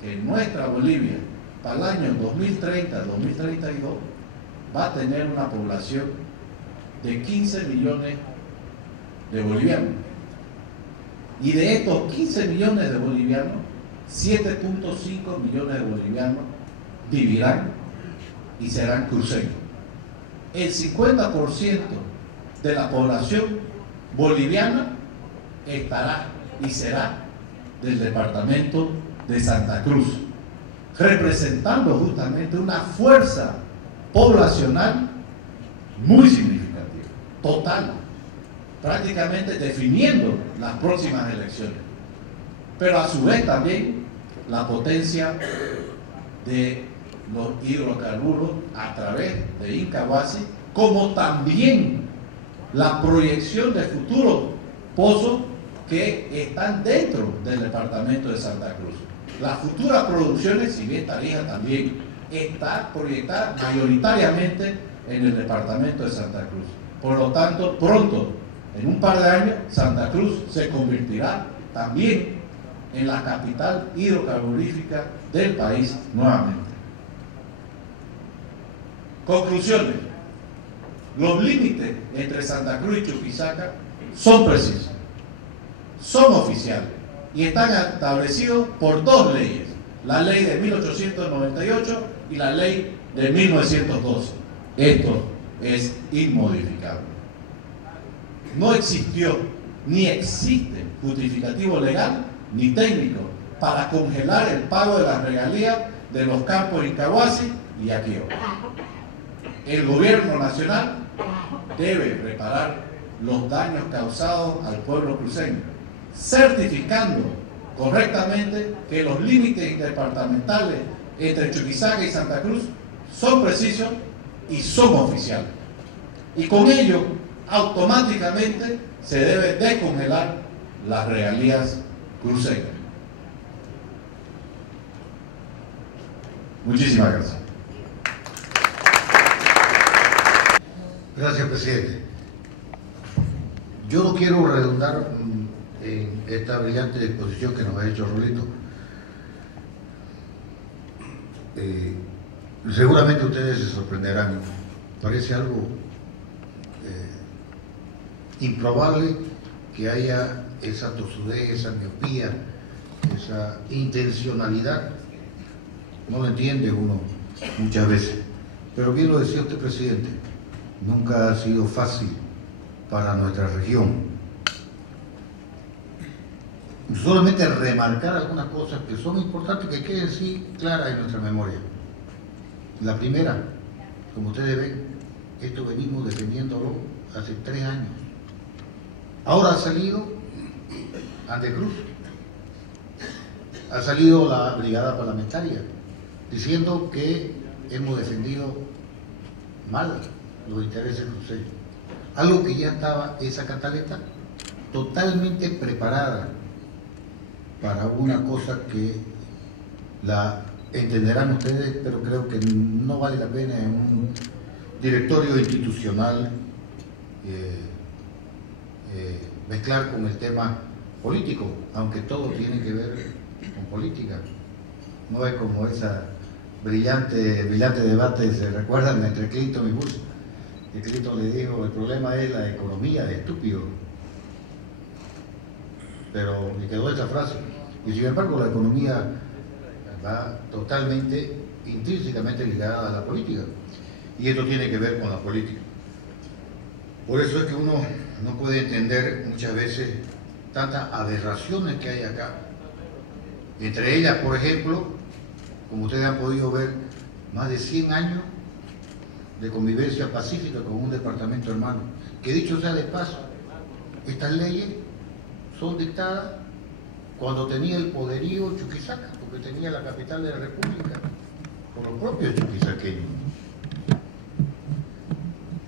que nuestra Bolivia, para el año 2030-2032, va a tener una población de 15 millones de bolivianos. Y de estos 15 millones de bolivianos, 7.5 millones de bolivianos vivirán y serán cruceños. El 50% de la población boliviana estará y será del departamento de Santa Cruz, representando justamente una fuerza poblacional muy significativa, total, prácticamente definiendo las próximas elecciones, pero a su vez también la potencia de los hidrocarburos a través de Incahuasi, como también la proyección de futuros pozos que están dentro del departamento de Santa Cruz. Las futuras producciones, si bien Tarija también está proyectada mayoritariamente en el departamento de Santa Cruz. Por lo tanto, pronto, en un par de años, Santa Cruz se convertirá también en la capital hidrocarburífica del país nuevamente. Conclusiones. Los límites entre Santa Cruz y Chuquisaca son precisos, son oficiales y están establecidos por dos leyes, la ley de 1898 y la ley de 1912. Esto es inmodificable. No existió ni existe justificativo legal ni técnico para congelar el pago de las regalías de los campos Incahuasi y Aquio. El gobierno nacional debe reparar los daños causados al pueblo cruceño, certificando correctamente que los límites interdepartamentales entre Chuquisaca y Santa Cruz son precisos y son oficiales. Y con ello, automáticamente se debe descongelar las regalías cruceñas. Muchísimas gracias. Gracias, presidente. Yo no quiero redundar en esta brillante exposición que nos ha hecho Rolito. Seguramente ustedes se sorprenderán. Parece algo improbable que haya esa tosudez, esa miopía, esa intencionalidad. No lo entiende uno muchas veces. Pero bien lo decía usted, presidente, nunca ha sido fácil para nuestra región. Solamente remarcar algunas cosas que son importantes, que queden sí claras en nuestra memoria. La primera, como ustedes ven, esto venimos defendiéndolo hace 3 años. Ahora ha salido Andecruz, ha salido la brigada parlamentaria, diciendo que hemos defendido mal los intereses cruceños. Algo que ya estaba esa cantaleta totalmente preparada para una cosa que la entenderán ustedes, pero creo que no vale la pena en un directorio institucional mezclar con el tema político, aunque todo tiene que ver con política. No es como esa brillante debate, ¿se recuerdan?, entre Clinton y Bush. Y Clinton le dijo, el problema es la economía, estúpido. Pero me quedó esa frase. Y sin embargo la economía va totalmente, intrínsecamente ligada a la política. Y esto tiene que ver con la política. Por eso es que uno no puede entender muchas veces tantas aberraciones que hay acá. Entre ellas, por ejemplo, como ustedes han podido ver, más de 100 años de convivencia pacífica con un departamento hermano. Que dicho sea de paso, estas leyes son dictadas cuando tenía el poderío Chuquisaca, porque tenía la capital de la República, por los propios chuquisaqueños.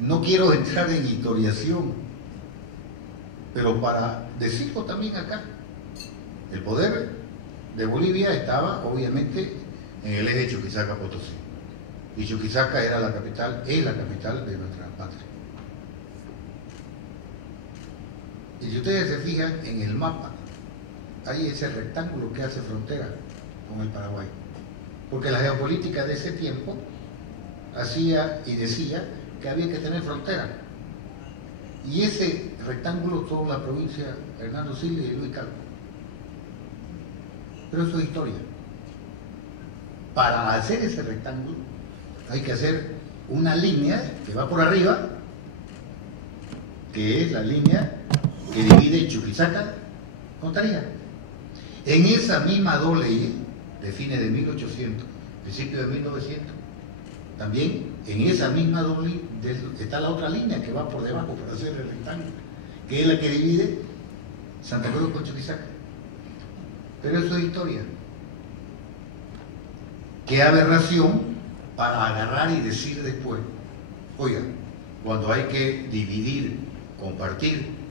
No quiero entrar en historiación, pero para decirlo también acá, el poder de Bolivia estaba obviamente en el eje Chuquisaca-Potosí. Y Chuquisaca era la capital, es la capital de nuestra patria. Y si ustedes se fijan en el mapa, hay ese rectángulo que hace frontera con el Paraguay. Porque la geopolítica de ese tiempo hacía y decía que había que tener frontera. Y ese rectángulo son la provincia Hernando Siles y Luis Calvo. Pero eso es historia. Para hacer ese rectángulo hay que hacer una línea que va por arriba, que es la línea que divide Chuquisaca con Tarija. En esa misma dos leyes, de fines de 1800, principios de 1900, también en esa misma dos leyes está la otra línea que va por debajo para hacer el rectángulo, que es la que divide Santa Cruz con Chuquisaca. Pero eso es historia. Qué aberración para agarrar y decir después, oiga, cuando hay que dividir, compartir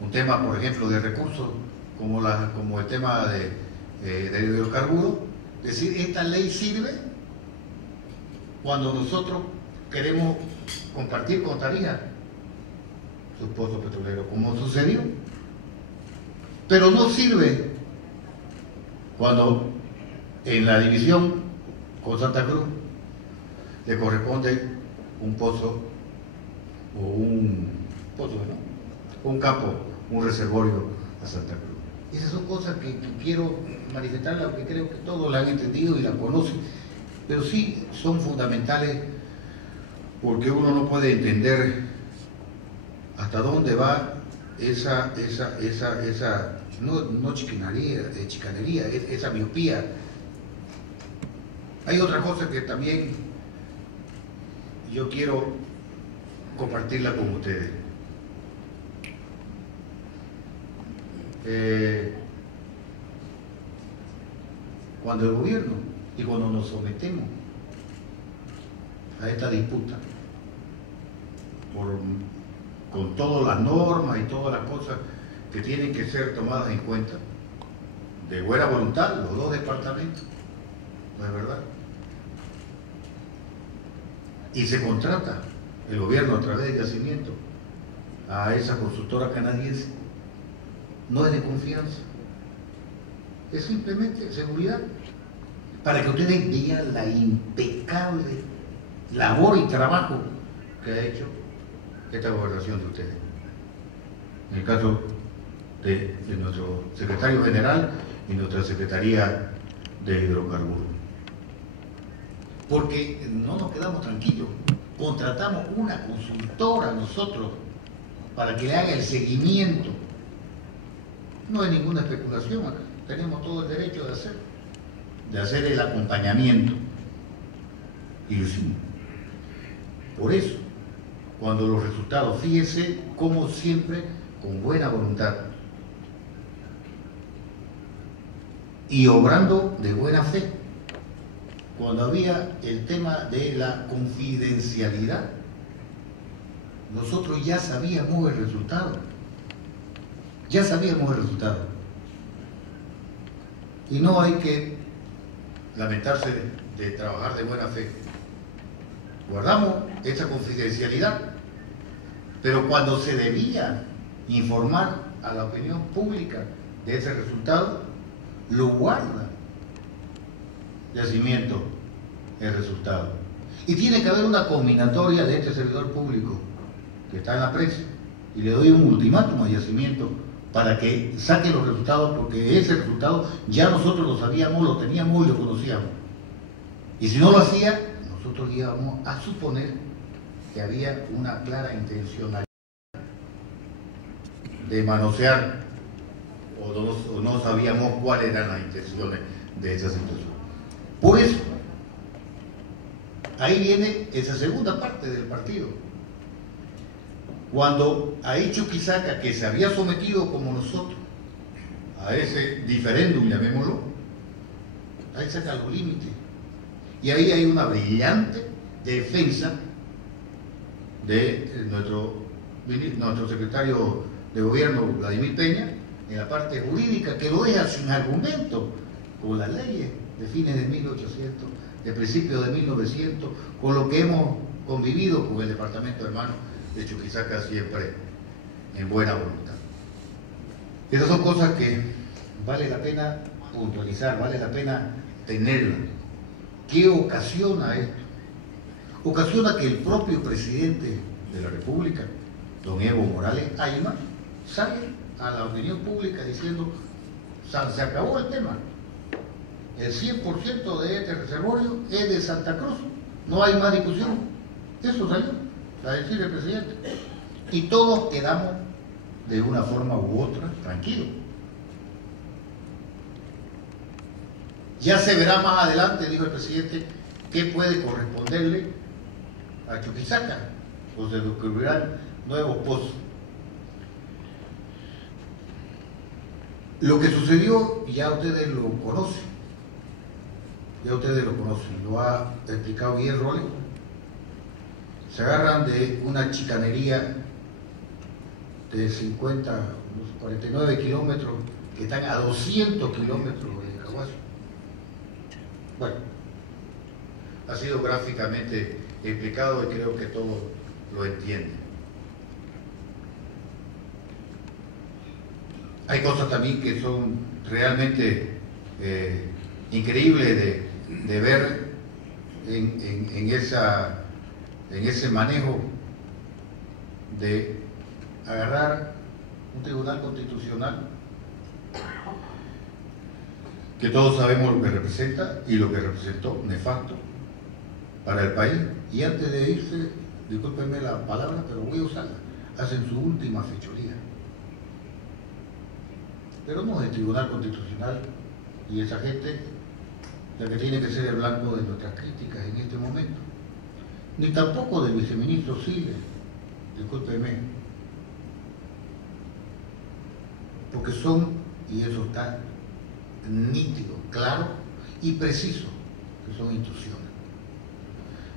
un tema, por ejemplo, de recursos, como el tema de hidrocarburos, decir, esta ley sirve cuando nosotros queremos compartir con Tarija sus pozos petroleros, como sucedió. Pero no sirve cuando en la división con Santa Cruz le corresponde un pozo o un campo, un reservorio a Santa Cruz. Esas son cosas que quiero manifestarlas, aunque creo que todos la han entendido y la conocen, pero sí son fundamentales porque uno no puede entender hasta dónde va esa no chicanería, esa miopía. Hay otra cosa que también yo quiero compartirla con ustedes. Cuando el gobierno y cuando nos sometemos a esta disputa con todas las normas y todas las cosas que tienen que ser tomadas en cuenta de buena voluntad, los dos departamentos, ¿no es verdad? Y se contrata el gobierno a través de Yacimiento a esa consultora canadiense. No es de confianza, es simplemente seguridad, para que ustedes vean la impecable labor y trabajo que ha hecho esta gobernación de ustedes. En el caso de nuestro secretario general y nuestra Secretaría de Hidrocarburos. Porque no nos quedamos tranquilos, contratamos una consultora nosotros para que le haga el seguimiento. No hay ninguna especulación acá, tenemos todo el derecho de hacer el acompañamiento. Y lo hicimos. Por eso, cuando los resultados, fíjese como siempre, con buena voluntad y obrando de buena fe, cuando había el tema de la confidencialidad, nosotros ya sabíamos el resultado. Ya sabíamos el resultado. Y no hay que lamentarse de trabajar de buena fe. Guardamos esa confidencialidad, pero cuando se debía informar a la opinión pública de ese resultado, lo guarda Yacimiento el resultado. Y tiene que haber una combinatoria de este servidor público que está en la prensa, y le doy un ultimátum a Yacimiento para que saque los resultados, porque ese resultado ya nosotros lo sabíamos, lo teníamos y lo conocíamos. Y si no lo hacía, nosotros íbamos a suponer que había una clara intencionalidad de manosear, o no sabíamos cuáles eran las intenciones de esa situación. Por eso, ahí viene esa segunda parte del partido. Cuando ahí Chuquisaca, que se había sometido como nosotros a ese diferéndum, llamémoslo, ahí saca los límites. Y ahí hay una brillante defensa de nuestro secretario de gobierno, Vladimir Peña, en la parte jurídica, que lo deja sin argumento, con las leyes de fines de 1800, de principios de 1900, con lo que hemos convivido con el departamento hermano de Chuquisaca, siempre en buena voluntad. Esas son cosas que vale la pena puntualizar, vale la pena tenerlas. ¿Qué ocasiona esto? Ocasiona que el propio presidente de la República, don Evo Morales Ayma, sale a la opinión pública diciendo: se acabó el tema, el 100% de este reservorio es de Santa Cruz, no hay más discusión. Eso salió a decir el presidente, y todos quedamos de una forma u otra tranquilos. Ya se verá más adelante, dijo el presidente, qué puede corresponderle a Chuquisaca, o se descubrirán nuevos pozos. Lo que sucedió ya ustedes lo conocen, lo ha explicado Guillermo Rolle. Se agarran de una chicanería de 49 kilómetros que están a 200 kilómetros de Caguaso. Bueno, ha sido gráficamente explicado y creo que todos lo entienden. Hay cosas también que son realmente increíbles de ver en ese manejo de agarrar un tribunal constitucional que todos sabemos lo que representa y lo que representó nefasto para el país, y antes de irse, discúlpenme la palabra, pero voy a usarla, hacen su última fechoría. Pero no es el Tribunal Constitucional y esa gente la que tiene que ser el blanco de nuestras críticas en este momento, ni tampoco del viceministro Siles, discúlpenme, porque son, y eso está nítido, claro y preciso, que son instrucciones.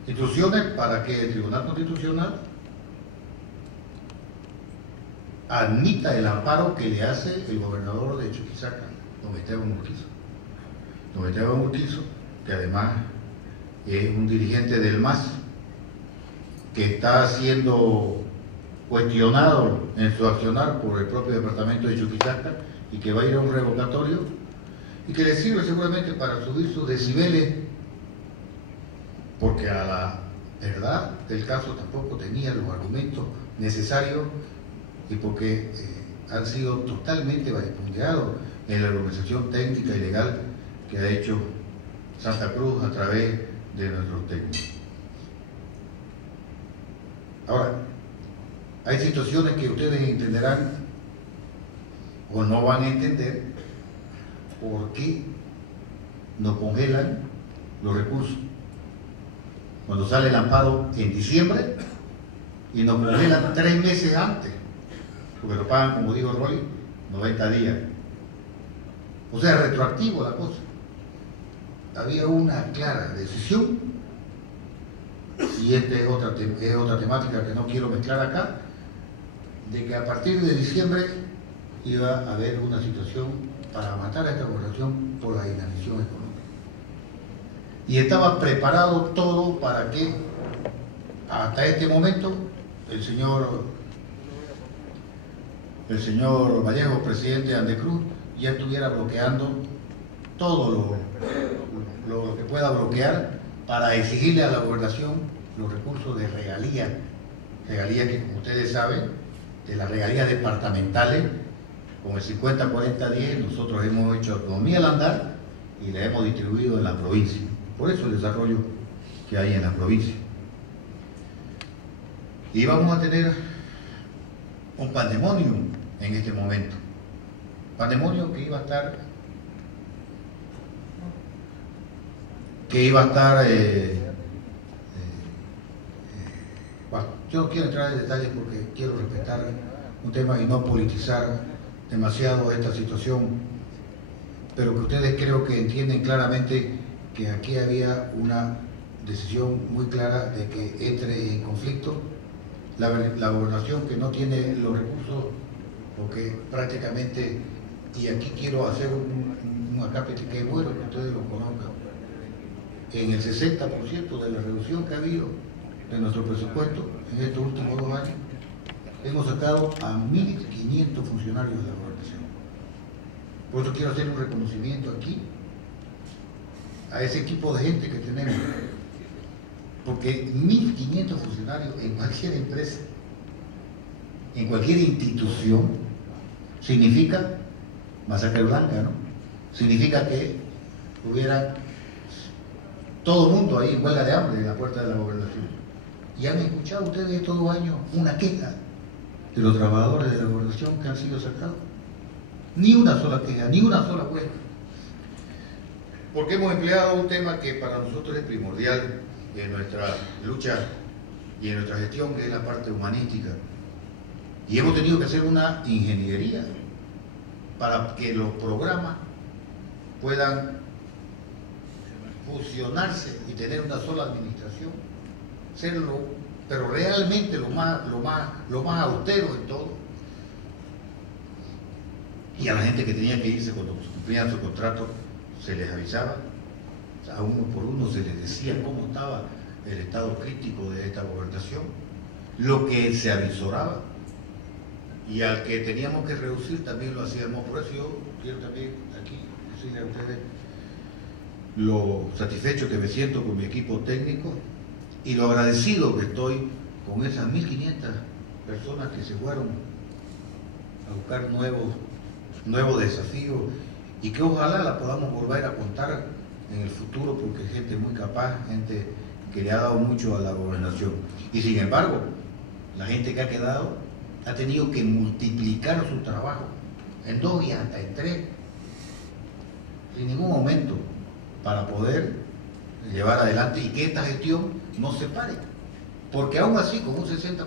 Instrucciones para que el Tribunal Constitucional admita el amparo que le hace el gobernador de Chuquisaca, don Esteban Urquizo. Don Esteban Urquizo que además es un dirigente del MAS, que está siendo cuestionado en su accionar por el propio departamento de Chuquisaca y que va a ir a un revocatorio y que le sirve seguramente para subir sus decibeles, porque a la verdad del caso tampoco tenía los argumentos necesarios y porque han sido totalmente vilipendiados en la organización técnica y legal que ha hecho Santa Cruz a través de nuestros técnicos. Ahora, hay situaciones que ustedes entenderán o no van a entender por qué nos congelan los recursos. Cuando sale el amparo en diciembre y nos congelan 3 meses antes, porque lo pagan, como dijo Rolly, 90 días. O sea, retroactivo la cosa. Había una clara decisión, y esta es otra temática que no quiero mezclar acá, de que a partir de diciembre iba a haber una situación para matar a esta gobernación por la inanición económica. Y estaba preparado todo para que hasta este momento el señor Vallejo, presidente de Andecruz, ya estuviera bloqueando todo lo que pueda bloquear para exigirle a la gobernación los recursos de regalías que, como ustedes saben, de las regalías departamentales, con el 50-40-10 nosotros hemos hecho autonomía al andar y la hemos distribuido en la provincia. Por eso el desarrollo que hay en la provincia. Y vamos a tener un pandemonio en este momento. Pandemonio que iba a estar bueno, yo no quiero entrar en detalles porque quiero respetar un tema y no politizar demasiado esta situación, pero que ustedes creo que entienden claramente que aquí había una decisión muy clara de que entre en conflicto la gobernación, que no tiene los recursos, porque prácticamente, y aquí quiero hacer un acápite que es bueno que ustedes lo conozcan, en el 60% de la reducción que ha habido de nuestro presupuesto en estos últimos 2 años, hemos sacado a 1.500 funcionarios de la gobernación. Por eso quiero hacer un reconocimiento aquí a ese equipo de gente que tenemos, porque 1.500 funcionarios en cualquier empresa, en cualquier institución, significa masacre blanca, ¿no? Significa que hubiera todo el mundo ahí en huelga de hambre en la puerta de la gobernación. Y han escuchado ustedes estos 2 años una queja de los trabajadores de la gobernación que han sido sacados. Ni una sola queja, ni una sola huelga. Porque hemos empleado un tema que para nosotros es primordial en nuestra lucha y en nuestra gestión, que es la parte humanística. Y hemos tenido que hacer una ingeniería para que los programas puedan fusionarse y tener una sola administración, serlo, pero realmente lo más austero en todo. Y a la gente que tenía que irse cuando cumplían su contrato se les avisaba, o sea, a uno por uno se les decía cómo estaba el estado crítico de esta gobernación, lo que se avisoraba, y al que teníamos que reducir también lo hacíamos. Por eso yo quiero también aquí decirle a ustedes lo satisfecho que me siento con mi equipo técnico y lo agradecido que estoy con esas 1.500 personas que se fueron a buscar nuevos desafíos y que ojalá la podamos volver a contar en el futuro, porque es gente muy capaz, gente que le ha dado mucho a la gobernación. Y sin embargo, la gente que ha quedado ha tenido que multiplicar su trabajo en 2 y hasta en 3, sin ningún momento, para poder llevar adelante y que esta gestión no se pare. Porque aún así, con un 60%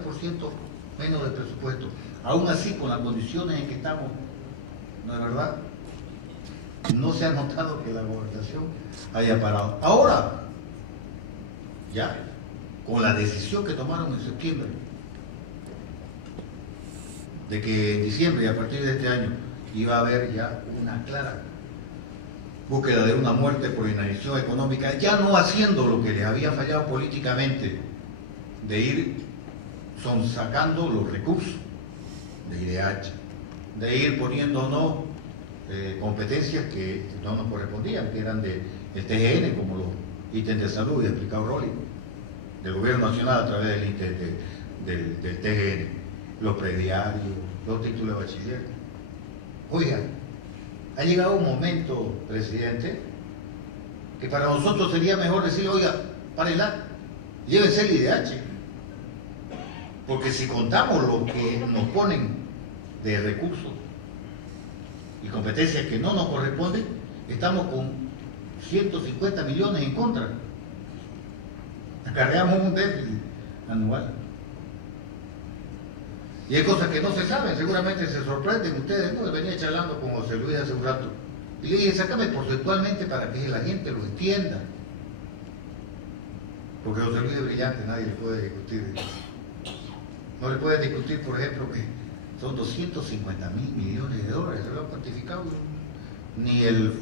menos de presupuesto, aún así con las condiciones en que estamos, ¿no es verdad? No se ha notado que la gobernación haya parado. Ahora, ya, con la decisión que tomaron en septiembre, de que en diciembre y a partir de este año iba a haber ya una clara búsqueda de una muerte por inanición económica, ya no haciendo lo que les había fallado políticamente, de ir sonsacando los recursos de IDH, de ir poniéndonos competencias que no nos correspondían, que eran del TGN, como los ítems de salud, y explicado Rolly, del gobierno nacional a través del ítem del TGN, los prediarios, los títulos de bachiller. Oiga, ha llegado un momento, presidente, que para nosotros sería mejor decir, oiga, párenla, llévense el IDH. Porque si contamos lo que nos ponen de recursos y competencias que no nos corresponden, estamos con 150 millones en contra. Acarreamos un déficit anual. Y hay cosas que no se saben, seguramente se sorprenden ustedes, ¿no? Venía charlando con José Luis hace un rato. Y le dije, sácame porcentualmente para que la gente lo entienda. Porque José Luis es brillante, nadie le puede discutir. No le pueden discutir, por ejemplo, que son 250.000 millones de dólares, se lo han cuantificado. Ni el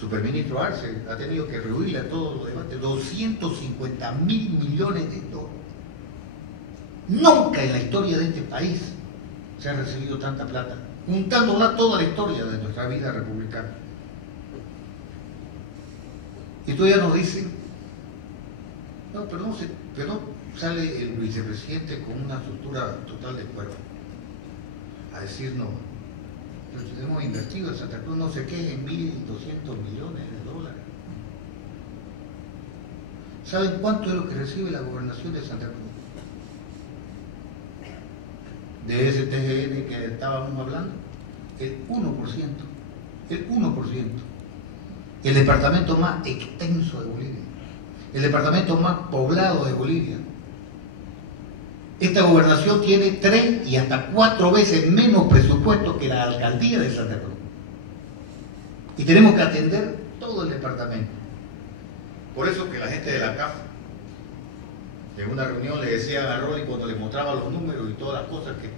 superministro Arce ha tenido que rehuirle a todos los debates. 250.000 millones de dólares. Nunca en la historia de este país se ha recibido tanta plata, juntándola toda la historia de nuestra vida republicana. Y todavía nos dicen, no, pero no sale el vicepresidente con una estructura total de cuerpo a decirnos, pero hemos invertido en Santa Cruz no sé qué en 1.200 millones de dólares. ¿Saben cuánto es lo que recibe la gobernación de Santa Cruz? De ese TGN que estábamos hablando, el 1%, el 1%. El departamento más extenso de Bolivia, el departamento más poblado de Bolivia. Esta gobernación tiene 3 y hasta 4 veces menos presupuesto que la alcaldía de Santa Cruz. Y tenemos que atender todo el departamento. Por eso que la gente de la CAF, en una reunión le decían a Rolly cuando le mostraba los números y todas las cosas que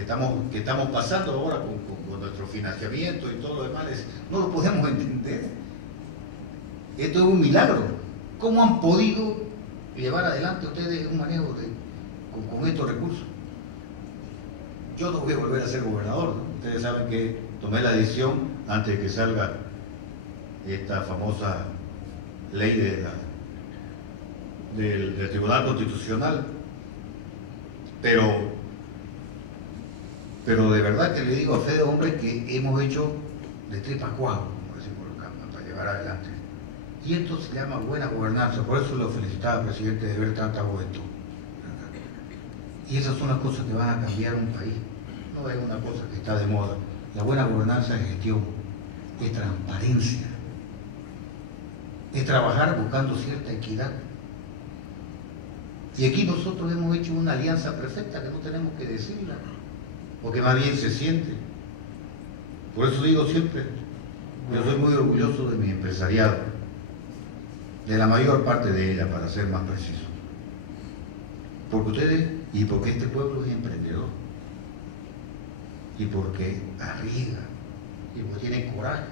estamos pasando ahora con nuestro financiamiento y todo lo demás, no lo podemos entender. Esto es un milagro. ¿Cómo han podido llevar adelante ustedes un manejo con estos recursos? Yo no voy a volver a ser gobernador, ¿no? Ustedes saben que tomé la decisión antes de que salga esta famosa ley del Tribunal Constitucional, pero de verdad que le digo a fe de hombre que hemos hecho de tripas cuajo, como decimos los campos, para llevar adelante. Y esto se llama buena gobernanza, por eso lo felicitaba, presidente, de ver tanta juventud. Y esas son las cosas que van a cambiar un país, no es una cosa que está de moda. La buena gobernanza es gestión, es transparencia, es trabajar buscando cierta equidad. Y aquí nosotros hemos hecho una alianza perfecta que no tenemos que decirla, porque más bien se siente. Por eso digo siempre, yo soy muy orgulloso de mi empresariado, de la mayor parte de ella, para ser más preciso. Porque ustedes, y porque este pueblo es emprendedor, y porque arriesga, y porque tiene coraje.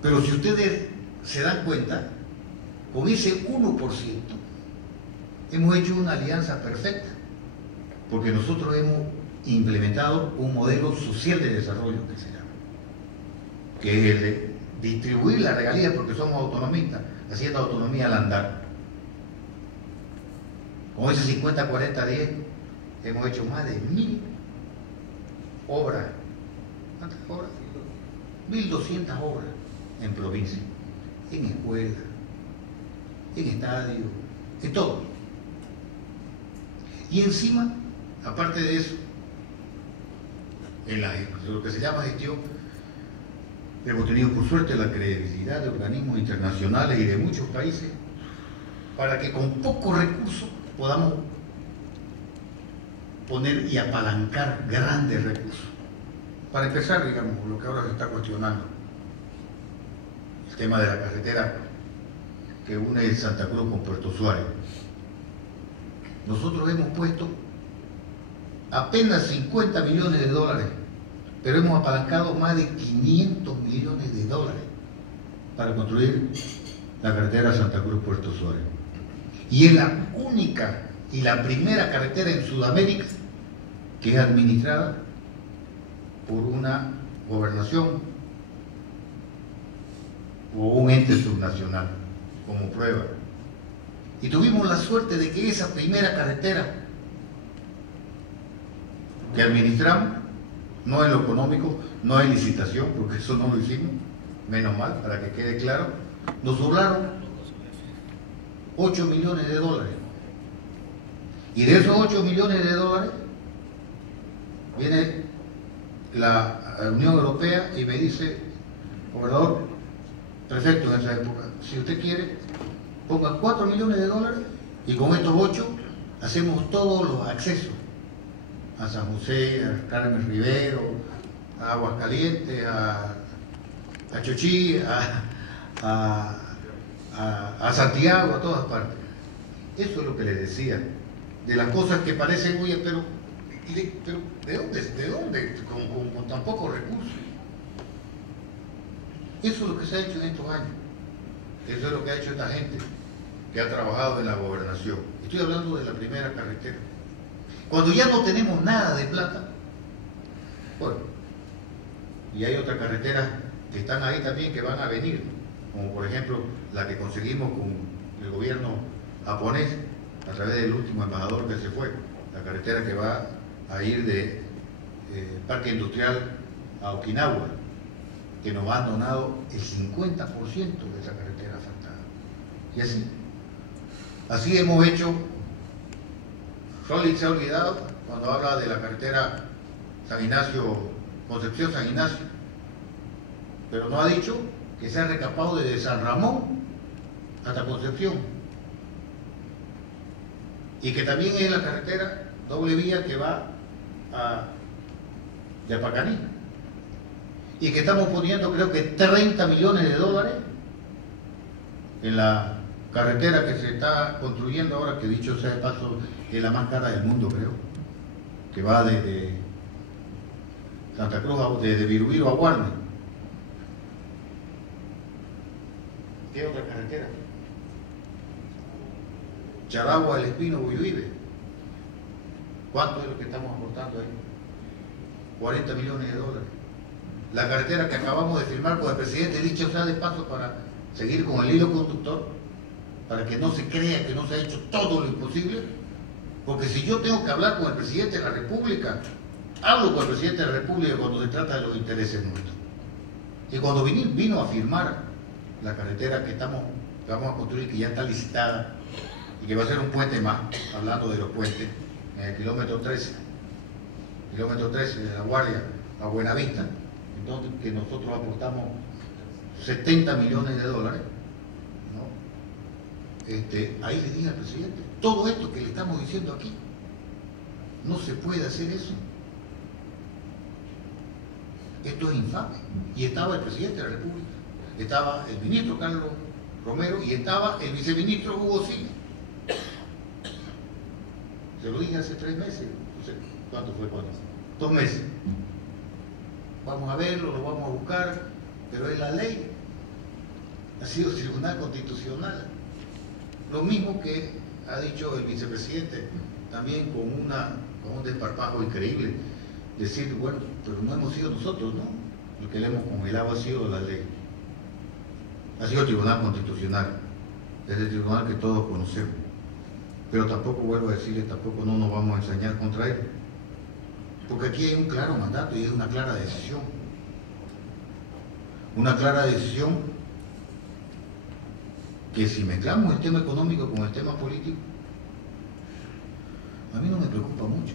Pero si ustedes se dan cuenta, con ese 1% hemos hecho una alianza perfecta, porque nosotros hemos implementado un modelo social de desarrollo que se llama, que es el de distribuir la regalía, porque somos autonomistas, haciendo autonomía al andar. Con ese 50-40-10 hemos hecho más de 1.000 obras. ¿Cuántas obras? 1.200 obras en provincia, en escuelas, en estadios, en todo. Y encima, aparte de eso, en lo que se llama gestión, hemos tenido por suerte la credibilidad de organismos internacionales y de muchos países para que con pocos recursos podamos poner y apalancar grandes recursos. Para empezar, digamos, lo que ahora se está cuestionando, el tema de la carretera que une Santa Cruz con Puerto Suárez. Nosotros hemos puesto apenas 50 millones de dólares pero hemos apalancado más de 500 millones de dólares para construir la carretera Santa Cruz-Puerto Suárez. Y es la única y la primera carretera en Sudamérica que es administrada por una gobernación o un ente subnacional, como prueba. Y tuvimos la suerte de que esa primera carretera que administramos, no en lo económico, no hay licitación, porque eso no lo hicimos, menos mal, para que quede claro, nos sobraron 8 millones de dólares. Y de esos 8 millones de dólares viene la Unión Europea y me dice, gobernador, perfecto en esa época, si usted quiere, ponga 4 millones de dólares y con estos 8 hacemos todos los accesos a San José, a Carmen Rivero, a Aguascalientes, a Chochí, a Santiago, a todas partes. Eso es lo que les decía, de las cosas que parecen, oye, pero ¿de dónde? Con tan pocos recursos. Eso es lo que se ha hecho en estos años. Eso es lo que ha hecho esta gente que ha trabajado en la gobernación. Estoy hablando de la primera carretera. Cuando ya no tenemos nada de plata, bueno, y hay otras carreteras que están ahí también que van a venir, como por ejemplo la que conseguimos con el gobierno japonés a través del último embajador que se fue, la carretera que va a ir de Parque Industrial a Okinawa, que nos ha donado el 50% de esa carretera asfaltada. Y así hemos hecho. Solís se ha olvidado cuando habla de la carretera San Ignacio, Concepción San Ignacio, pero no ha dicho que se ha recapado desde San Ramón hasta Concepción, y que también es la carretera doble vía que va a Yapacaní, y que estamos poniendo creo que 30 millones de dólares en la carretera que se está construyendo ahora, que dicho sea de paso es la más cara del mundo, creo, que va desde Santa Cruz, desde Viruiro a Guarne. ¿Qué otra carretera? Charagua, El Espino, Buyuibe. ¿Cuánto es lo que estamos aportando ahí? 40 millones de dólares. La carretera que acabamos de firmar con el presidente, dicho sea de paso, para seguir con el hilo conductor, para que no se crea que no se ha hecho todo lo imposible, porque si yo tengo que hablar con el presidente de la República, hablo con el presidente de la República cuando se trata de los intereses nuestros. Y cuando vino a firmar la carretera que vamos a construir, que ya está licitada, y que va a ser un puente más, hablando de los puentes, en el kilómetro 13 de La Guardia a Buenavista, entonces que nosotros aportamos 70 millones de dólares, ahí le diga al presidente, todo esto que le estamos diciendo aquí, no se puede hacer eso. Esto es infame. Y estaba el presidente de la República, estaba el ministro Carlos Romero y estaba el viceministro Hugo Siles. Se lo dije hace 3 meses, no sé cuánto fue, 2 meses. Vamos a verlo, lo vamos a buscar, pero es la ley. Ha sido Tribunal Constitucional. Lo mismo que ha dicho el vicepresidente, también con un desparpajo increíble, decir, bueno, pero no hemos sido nosotros, ¿no? Lo que le hemos congelado ha sido la ley. Ha sido el Tribunal Constitucional, es el tribunal que todos conocemos. Pero tampoco, vuelvo a decirles, tampoco no nos vamos a ensañar contra él. Porque aquí hay un claro mandato y es una clara decisión. Una clara decisión que si mezclamos el tema económico con el tema político, a mí no me preocupa mucho.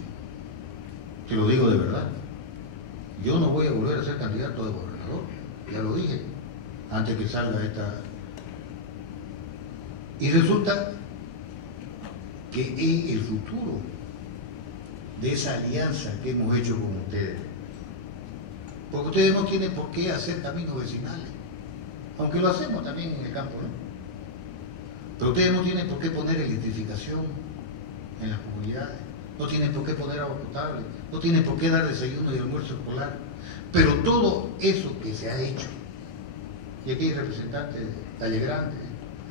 Te lo digo de verdad. Yo no voy a volver a ser candidato de gobernador, ya lo dije, antes que salga esta. Y resulta que es el futuro de esa alianza que hemos hecho con ustedes. Porque ustedes no tienen por qué hacer caminos vecinales, aunque lo hacemos también en el campo, ¿no? Pero ustedes no tienen por qué poner electrificación en las comunidades, no tienen por qué poner agua potable, no tienen por qué dar desayuno y almuerzo escolar Pero todo eso que se ha hecho, y aquí hay representantes de Valle Grande,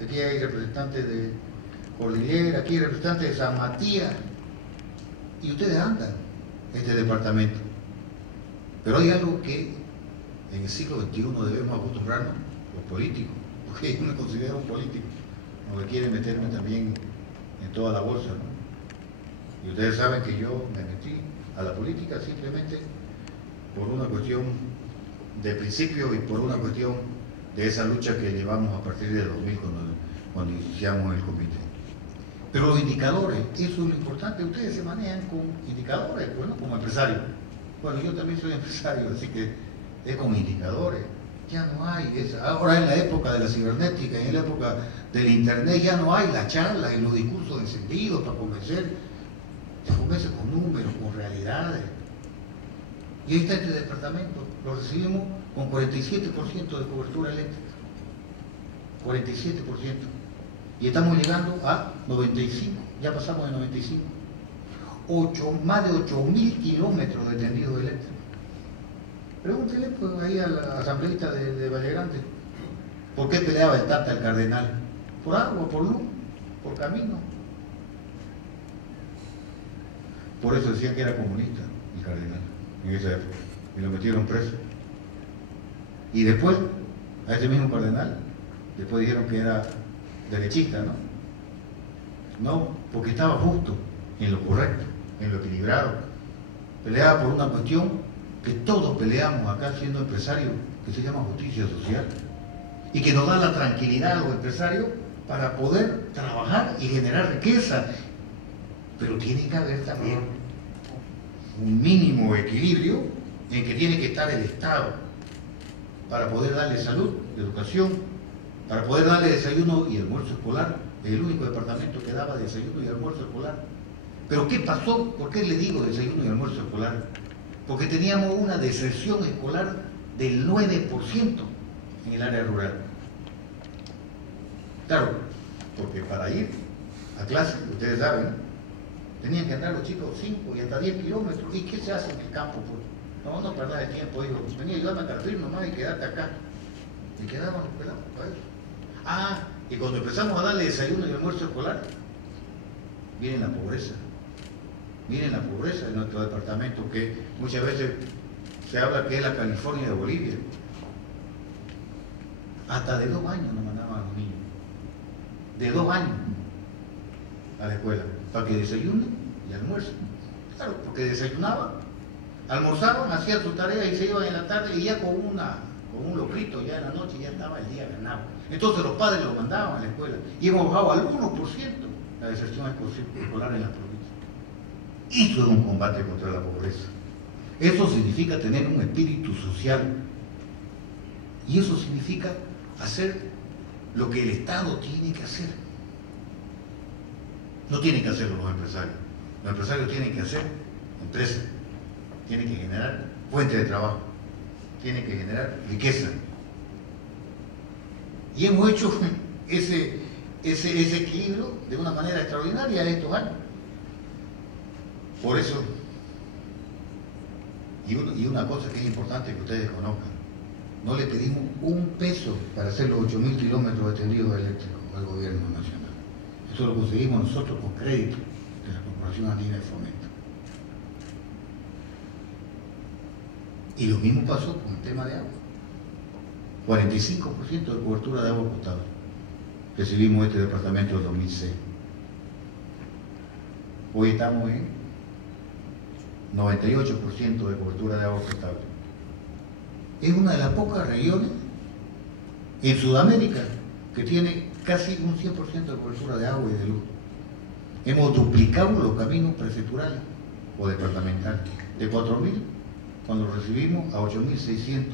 aquí hay representantes de Cordillera, aquí hay representantes de San Matías, y ustedes andan este departamento. Pero hay algo que en el siglo XXI debemos acostumbrarnos, los políticos, porque yo me considero un político, aunque quieren meterme también en toda la bolsa, ¿no? Y ustedes saben que yo me metí a la política simplemente por una cuestión de principio y por una cuestión de esa lucha que llevamos a partir de 2000 cuando iniciamos el comité. Pero los indicadores, eso es lo importante, ustedes se manejan con indicadores, bueno, como empresarios. Bueno, yo también soy empresario, así que es con indicadores. Ya no hay esa. Ahora en la época de la cibernética, en la época del internet, ya no hay la charla y los discursos encendidos para convencer. Se convence con números, con realidades. Y ahí está este departamento, lo recibimos con 47% de cobertura eléctrica. 47%. Y estamos llegando a 95, ya pasamos de 95. Más de 8.000 kilómetros de tendido eléctrico. Pregúntele pues, ahí a la asambleísta de Valle Grande, ¿por qué peleaba el Tata el Cardenal? ¿Por agua, por luz, por camino? Por eso decían que era comunista el Cardenal en esa época, y lo metieron preso. Y después, a ese mismo Cardenal, después dijeron que era derechista, ¿no? No, porque estaba justo en lo correcto, en lo equilibrado. Peleaba por una cuestión que todos peleamos acá siendo empresarios, que se llama justicia social, y que nos da la tranquilidad a los empresarios para poder trabajar y generar riqueza. Pero tiene que haber también un mínimo equilibrio en que tiene que estar el Estado para poder darle salud, educación, para poder darle desayuno y almuerzo escolar. Es el único departamento que daba desayuno y almuerzo escolar. ¿Pero qué pasó? ¿Por qué le digo desayuno y almuerzo escolar? Porque teníamos una deserción escolar del 9% en el área rural. Claro, porque para ir a clase, ustedes saben, tenían que andar los chicos 5 y hasta 10 kilómetros. ¿Y qué se hace en el campo? Pues? No perder el tiempo, hijo. Venía a ayudarme a Carpir nomás y quedarte acá. Y quedaban los pelados para eso. Ah, y cuando empezamos a darle desayuno y almuerzo escolar, miren la pobreza. Miren la pobreza de nuestro departamento, que muchas veces se habla que es la California de Bolivia. Hasta de 2 años nos mandaban a los niños. De 2 años a la escuela, para que desayunen y almuercen. Claro, porque desayunaban, almorzaban, hacían su tarea y se iban en la tarde y ya con un locrito ya en la noche ya estaba el día ganado. Entonces los padres los mandaban a la escuela y hemos bajado al 1% la deserción escolar en la provincia. Eso es un combate contra la pobreza. Eso significa tener un espíritu social. Y eso significa hacer lo que el Estado tiene que hacer. No tienen que hacerlo los empresarios. Los empresarios tienen que hacer empresas. Tienen que generar fuentes de trabajo. Tienen que generar riqueza. Y hemos hecho ese equilibrio de una manera extraordinaria estos años. Por eso, y una cosa que es importante que ustedes conozcan, no le pedimos un peso para hacer los 8.000 kilómetros de tendido eléctrico al gobierno nacional. Eso lo conseguimos nosotros con crédito de la Corporación Andina de Fomento. Y lo mismo pasó con el tema de agua. 45% de cobertura de agua potable recibimos este departamento en 2006. Hoy estamos en 98% de cobertura de agua potable. Es una de las pocas regiones en Sudamérica que tiene casi un 100% de cobertura de agua y de luz. Hemos duplicado los caminos prefecturales o departamentales, de 4.000 cuando lo recibimos a 8.600.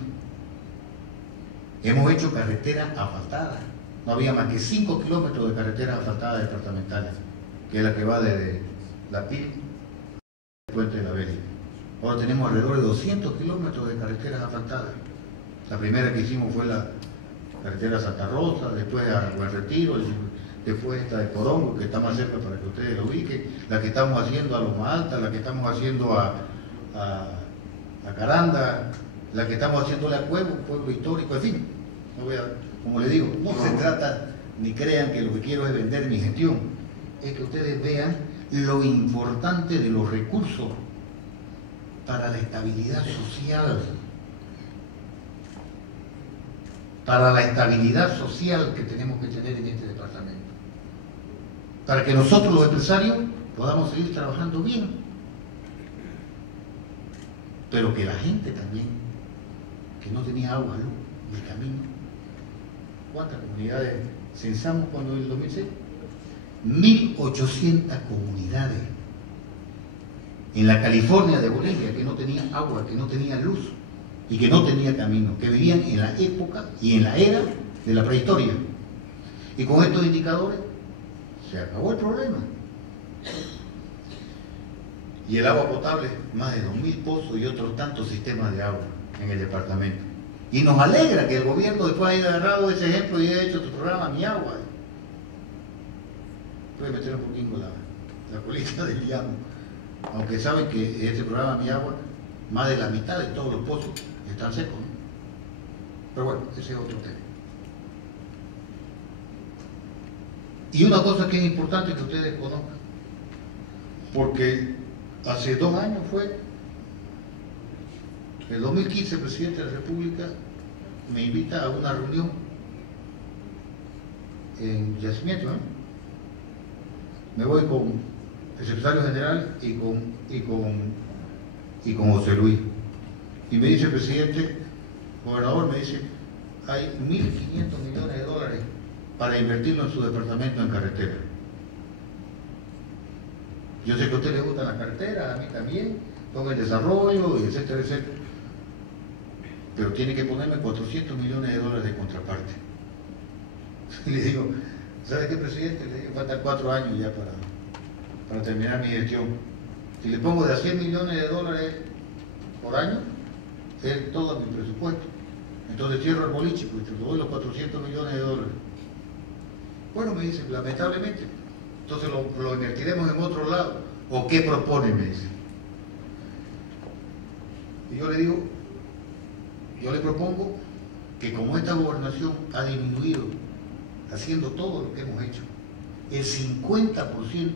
Hemos hecho carreteras asfaltadas. No había más que 5 kilómetros de carreteras asfaltadas departamentales, que es la que va desde La Pil al Puente de la Bélica. Ahora tenemos alrededor de 200 kilómetros de carreteras asfaltadas. La primera que hicimos fue la carretera Santa Rosa, después a Buen Retiro, después esta de Corongo, que está más cerca para que ustedes lo ubiquen, la que estamos haciendo a Loma Alta, la que estamos haciendo a la Caranda, la que estamos haciendo la Cueva, un pueblo histórico, en fin. No voy a, como le digo, no se trata, ni crean que lo que quiero es vender mi gestión, es que ustedes vean lo importante de los recursos para la estabilidad social, para la estabilidad social que tenemos que tener en este departamento, para que nosotros los empresarios podamos seguir trabajando bien, pero que la gente también, que no tenía agua, luz, ni camino. ¿Cuántas comunidades censamos cuando en el 2006? 1.800 comunidades en la California de Bolivia que no tenían agua, que no tenían luz y que no tenían camino, que vivían en la época y en la era de la prehistoria. Y con estos indicadores se acabó el problema. Y el agua potable, más de 2.000 pozos y otros tantos sistemas de agua en el departamento. Y nos alegra que el gobierno después haya agarrado ese ejemplo y haya hecho tu programa Mi Agua. Puede meter un poquito la colita del llamo, aunque saben que este programa Mi Agua, más de la mitad de todos los pozos están secos, ¿no? Pero bueno, ese es otro tema. Y una cosa que es importante que ustedes conozcan, porque hace 2 años fue, el 2015 el presidente de la República me invita a una reunión en Yacimiento, ¿no? Me voy con el secretario general y con José Luis. Y me dice el presidente, gobernador, me dice, hay 1.500 millones de dólares para invertirlo en su departamento en carretera. Yo sé que a usted le gustan las carreteras, a mí también, con el desarrollo, etcétera, etcétera. Pero tiene que ponerme 400 millones de dólares de contraparte. Y le digo, ¿sabe qué, presidente? Le digo, faltan 4 años ya para terminar mi gestión. Si le pongo de a 100 millones de dólares por año, es todo mi presupuesto. Entonces cierro el boliche, pues te doy los 400 millones de dólares. Bueno, me dice, lamentablemente, entonces lo invertiremos en otro lado. ¿O qué propone? Me dice. Y yo le digo, yo le propongo que como esta gobernación ha disminuido, haciendo todo lo que hemos hecho, el 50%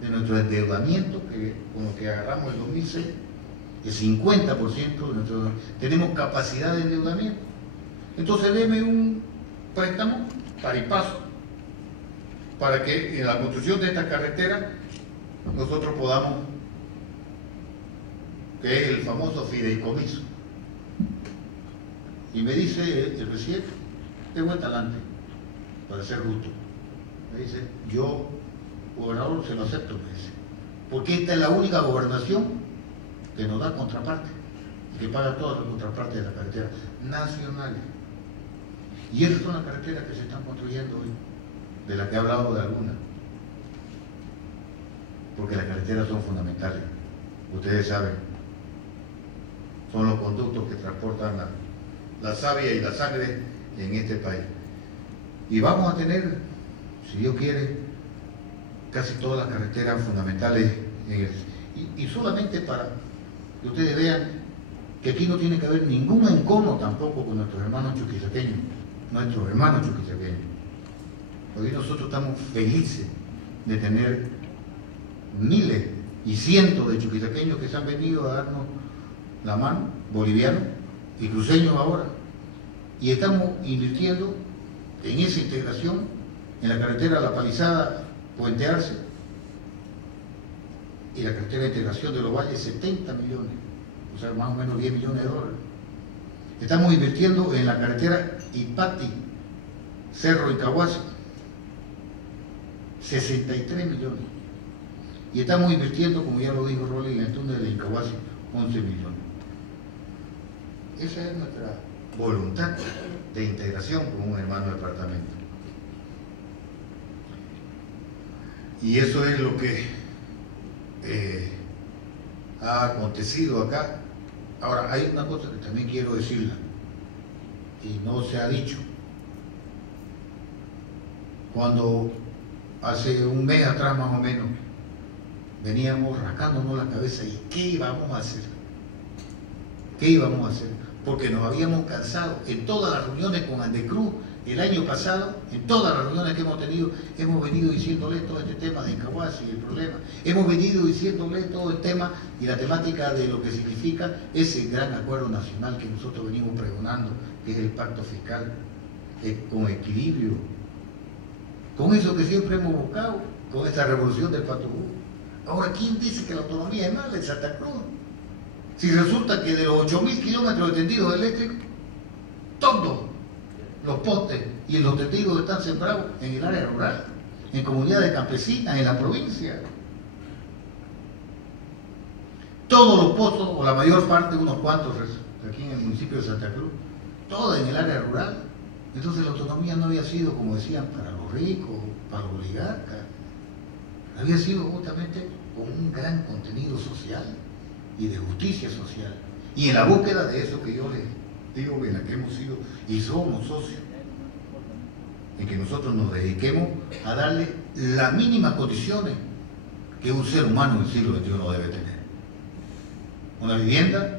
de nuestro endeudamiento, con lo que agarramos el 2006, el 50% de nuestro, tenemos capacidad de endeudamiento. Entonces deme un préstamo para y paso, para que en la construcción de esta carretera nosotros podamos, que es el famoso fideicomiso. Y me dice el presidente, de buen talante, para ser justo, me dice, yo, gobernador, se lo acepto, me dice, porque esta es la única gobernación que nos da contraparte, que paga todas las contrapartes de las carreteras nacionales. Y esas son las carreteras que se están construyendo hoy, de las que he hablado de algunas, porque las carreteras son fundamentales, ustedes saben, son los conductos que transportan la savia y la sangre en este país. Y vamos a tener, si Dios quiere, casi todas las carreteras fundamentales y solamente para que ustedes vean que aquí no tiene que haber ningún encono tampoco con nuestros hermanos chuquisaqueños, Hoy nosotros estamos felices de tener miles y cientos de chuquisaqueños que se han venido a darnos la mano, bolivianos y cruceños ahora, y estamos invirtiendo en esa integración, en la carretera La Palizada, Puente Arce, y la carretera de integración de los valles, 70 millones, o sea, más o menos 10 millones de dólares. Estamos invirtiendo en la carretera Ipati, Cerro Incahuasi, 63 millones. Y estamos invirtiendo, como ya lo dijo Rolly, en el túnel de Incahuasi, 11 millones. Esa es nuestra voluntad de integración con un hermano departamento. Y eso es lo que ha acontecido acá. Ahora, hay una cosa que también quiero decirla, y no se ha dicho. Cuando hace un mes atrás más o menos, veníamos rascándonos la cabeza, ¿y qué íbamos a hacer? ¿Qué íbamos a hacer? Porque nos habíamos cansado. En todas las reuniones con Andecruz el año pasado, en todas las reuniones que hemos tenido, hemos venido diciéndole todo este tema de Incahuasi y el problema. Hemos venido diciéndole todo el tema y la temática de lo que significa ese gran acuerdo nacional que nosotros venimos pregonando, que es el pacto fiscal, con equilibrio, con eso que siempre hemos buscado, con esta revolución del pacto justo. Ahora, ¿quién dice que la autonomía es mala en Santa Cruz? Si resulta que de los 8.000 kilómetros de tendidos eléctricos, todos los postes y los tendidos están sembrados en el área rural, en comunidades campesinas, en la provincia. Todos los pozos, o la mayor parte, unos cuantos aquí en el municipio de Santa Cruz, todo en el área rural. Entonces la autonomía no había sido, como decían, para los ricos, para los oligarcas. Había sido justamente con un gran contenido social y de justicia social. Y en la búsqueda de eso que yo les digo, en la que hemos sido y somos socios, en que nosotros nos dediquemos a darle las mínimas condiciones que un ser humano en el siglo XXI debe tener. Una vivienda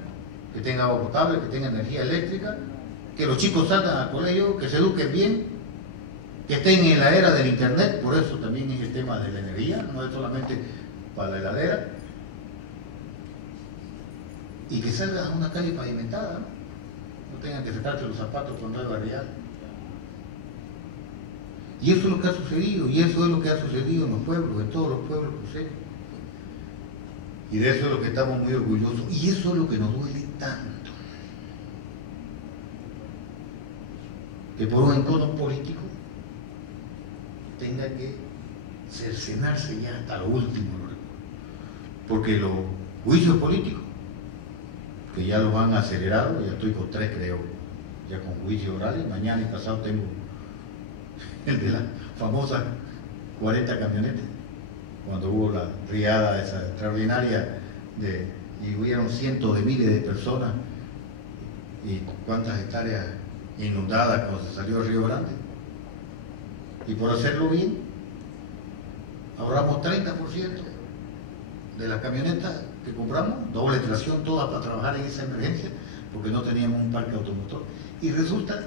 que tenga agua potable, que tenga energía eléctrica, que los chicos salgan al colegio, que se eduquen bien, que estén en la era del internet, por eso también es el tema de la energía, no es solamente para la heladera, y que salgan a una calle pavimentada, no tengan que sacarse los zapatos cuando hay barrial. Y eso es lo que ha sucedido, y eso es lo que ha sucedido en los pueblos, en todos los pueblos cruceños. Y de eso es lo que estamos muy orgullosos, y eso es lo que nos duele tanto. Que por un encono político tenga que cercenarse ya hasta lo último. Porque los juicios políticos, que ya los han acelerado, ya estoy con 3 creo, ya con juicios orales, mañana y pasado tengo el de la famosa 40 camionetas, cuando hubo la riada esa extraordinaria y hubieron cientos de miles de personas y cuántas hectáreas inundadas cuando se salió el Río Grande. Y por hacerlo bien, ahorramos 30% de las camionetas que compramos, doble tracción todas para trabajar en esa emergencia, porque no teníamos un parque automotor. Y resulta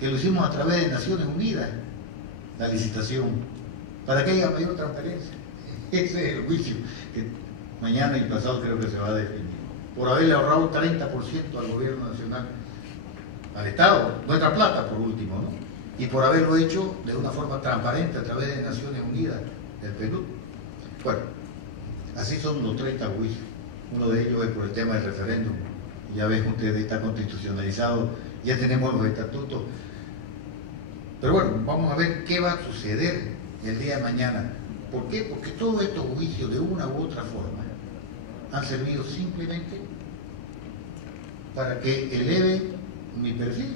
que lo hicimos a través de Naciones Unidas, la licitación, para que haya mayor transparencia. Ese es el juicio que mañana y pasado creo que se va a definir. Por haberle ahorrado 30% al gobierno nacional, al Estado, nuestra plata por último, ¿no? Y por haberlo hecho de una forma transparente a través de Naciones Unidas del Perú. Bueno, así son los 30 juicios. Uno de ellos es por el tema del referéndum. Ya ven ustedes, está constitucionalizado, ya tenemos los estatutos. Pero bueno, vamos a ver qué va a suceder el día de mañana. ¿Por qué? Porque todos estos juicios, de una u otra forma, han servido simplemente para que eleve mi perfil.